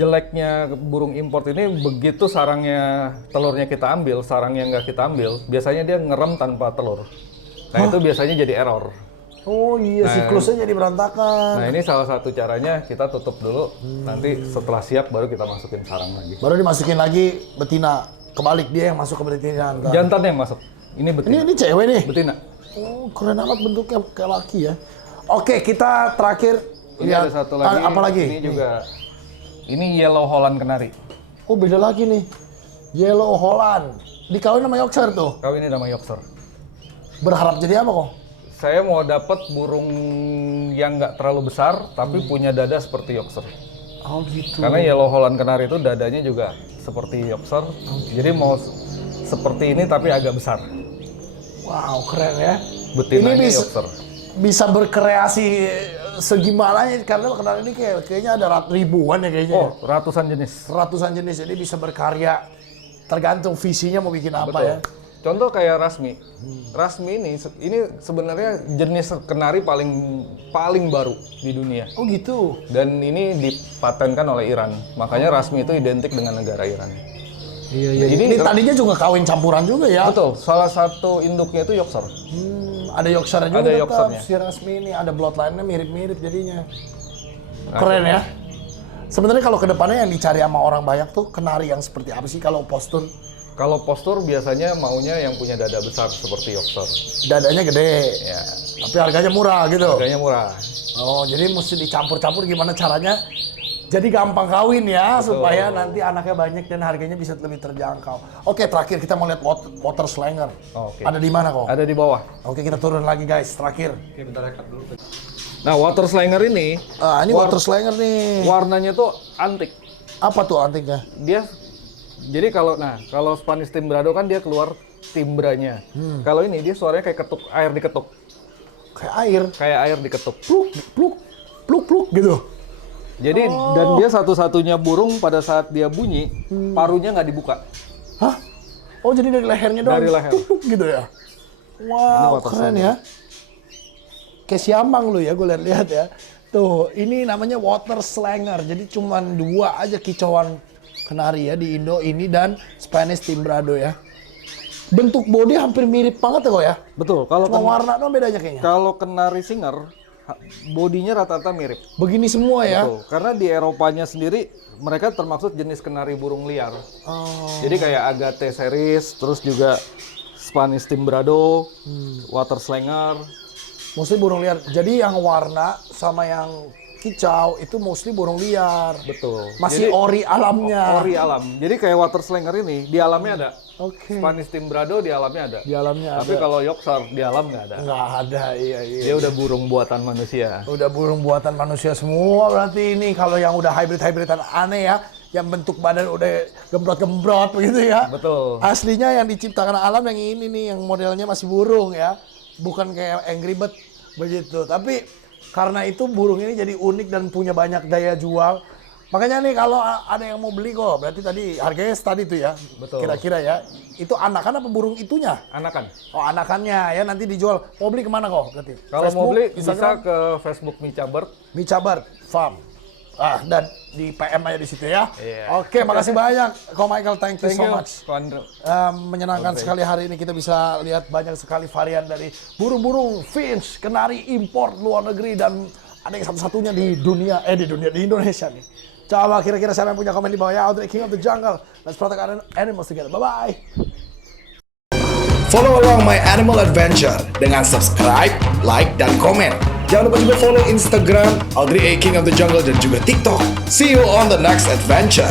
jeleknya burung import ini begitu telurnya kita ambil, sarangnya nggak kita ambil, biasanya dia ngerem tanpa telur. Nah itu biasanya jadi error. Oh iya, siklusnya jadi berantakan. Nah ini salah satu caranya, kita tutup dulu, nanti setelah siap baru kita masukin sarang lagi. Baru dimasukin lagi betina. Kebalik dia yang masuk ke betina. Ntar. Jantan yang masuk. Ini betina. Ini cewek nih. Betina. Oh, keren amat bentuknya kayak laki ya. Oke, kita terakhir Ini lihat ada satu lagi. apa lagi? Ini juga. Ini Yellow Holland Canary. Oh, beda lagi nih. Yellow Holland. Dikawin sama Yorkshire tuh. Kau ini nama Yorkshire. Berharap jadi apa kok? Saya mau dapat burung yang nggak terlalu besar, tapi punya dada seperti Yorkshire. Oh gitu. Karena Yellow Holland Canary itu dadanya juga seperti Yorkshire. Jadi mau seperti ini tapi agak besar. Wow, keren ya. Betinanya Ini Yorkshire. bisa berkreasi segimana karena ini kayaknya ada ribuan ya kayaknya. Oh, ratusan jenis. Ratusan jenis, jadi bisa berkarya tergantung visinya mau bikin apa ya. Contoh kayak Rasmi. Rasmi ini sebenarnya jenis kenari paling baru di dunia. Oh gitu. Dan ini dipatenkan oleh Iran. Makanya Rasmi itu identik dengan negara Iran. Iya. Ini tadinya juga kawin campuran juga ya. Betul. Salah satu induknya itu Yorkshire. Ada Yorkshire juga Ada tetap. Yorkshire-nya. Si Rasmi ini ada bloodline-nya mirip-mirip jadinya. Keren ya. Sebenarnya kalau kedepannya yang dicari sama orang banyak tuh kenari yang seperti apa sih kalau postur? Kalau postur biasanya maunya yang punya dada besar seperti Yorkshire. Dadanya gede, Ya, tapi harganya murah gitu. harganya murah. Oh, jadi mesti dicampur-campur gimana caranya? Jadi gampang kawin ya, supaya nanti anaknya banyak dan harganya bisa lebih terjangkau. Oke, terakhir kita mau lihat water slinger. Oke. Ada di mana kok? Ada di bawah. Oke, kita turun lagi guys, terakhir. Oke, bentar rekat dulu. Nah, water slinger ini, Ini water slinger nih. warnanya tuh antik. Apa tuh antiknya? Dia, jadi kalau Spanish Timbrado kan dia keluar timbranya. Kalau ini dia suaranya kayak ketuk, air diketuk. Kayak air. Kayak air diketuk. Pluk, pluk, pluk, pluk gitu. Jadi, dan dia satu-satunya burung pada saat dia bunyi, parunya nggak dibuka. Hah? Oh, jadi dari lehernya doang? Dari leher. Tuk, tuk gitu ya? Wow, water keren ya. Kayak siamang lu ya, gue lihat-lihat ya. Tuh, ini namanya water slinger. Jadi cuman 2 aja kicauan kenari ya di Indo, ini dan Spanish Timbrado ya. Bentuk body hampir mirip banget ya kok ya? Betul. Kalau Cuma warna doang bedanya kayaknya. kalau kenari singer, bodinya rata-rata mirip. Begini semua ya? Betul. Karena di Eropanya sendiri mereka termasuk jenis kenari burung liar. Oh. Jadi kayak Agate series, terus juga Spanish Timbrado, water slinger. Mostly burung liar. Jadi yang warna sama yang kicau itu mostly burung liar. Betul. Masih Jadi, ori alamnya. ori alam. Jadi kayak water slinger ini di alamnya ada. Oke. Spanish Timbrado di alamnya ada. Di alamnya Tapi ada. kalau Yorkshire di alam nggak ada. Nggak ada, iya. Dia udah burung buatan manusia. Udah burung buatan manusia semua berarti ini. Kalau yang udah hybrid-hybridan aneh ya, yang bentuk badan udah gembrot-gembrot begitu ya. Betul. Aslinya yang diciptakan alam yang ini nih, yang modelnya masih burung ya. Bukan kayak Angry Bird begitu. Tapi karena itu burung ini jadi unik dan punya banyak daya jual. Makanya nih kalau ada yang mau beli kok, berarti tadi harganya tadi tuh ya. Betul. Kira-kira ya. Itu anakan apa burung itunya? Anakan. Oh, anakannya ya, nanti dijual. Mau beli kemana kok berarti? Kalau mau Facebook, beli bisa Instagram? ke Facebook Mica Bird. Mica Bird Farm. Dan di PM aja di situ ya. Iya. Oke, makasih banyak. Ko Michael, thank you Thank so you, much. Ko Andrew. Menyenangkan sekali hari ini kita bisa lihat banyak sekali varian dari burung-burung finch, kenari import luar negeri dan ada yang satu-satunya di dunia, di Indonesia nih. Coba kira-kira siapa yang punya komen di bawah ya. Audrey King of the Jungle. Let's protect our animals together. Bye-bye. Follow along my animal adventure dengan subscribe, like, dan komen. Jangan lupa juga follow Instagram Audrey A. King of the Jungle dan juga TikTok. See you on the next adventure.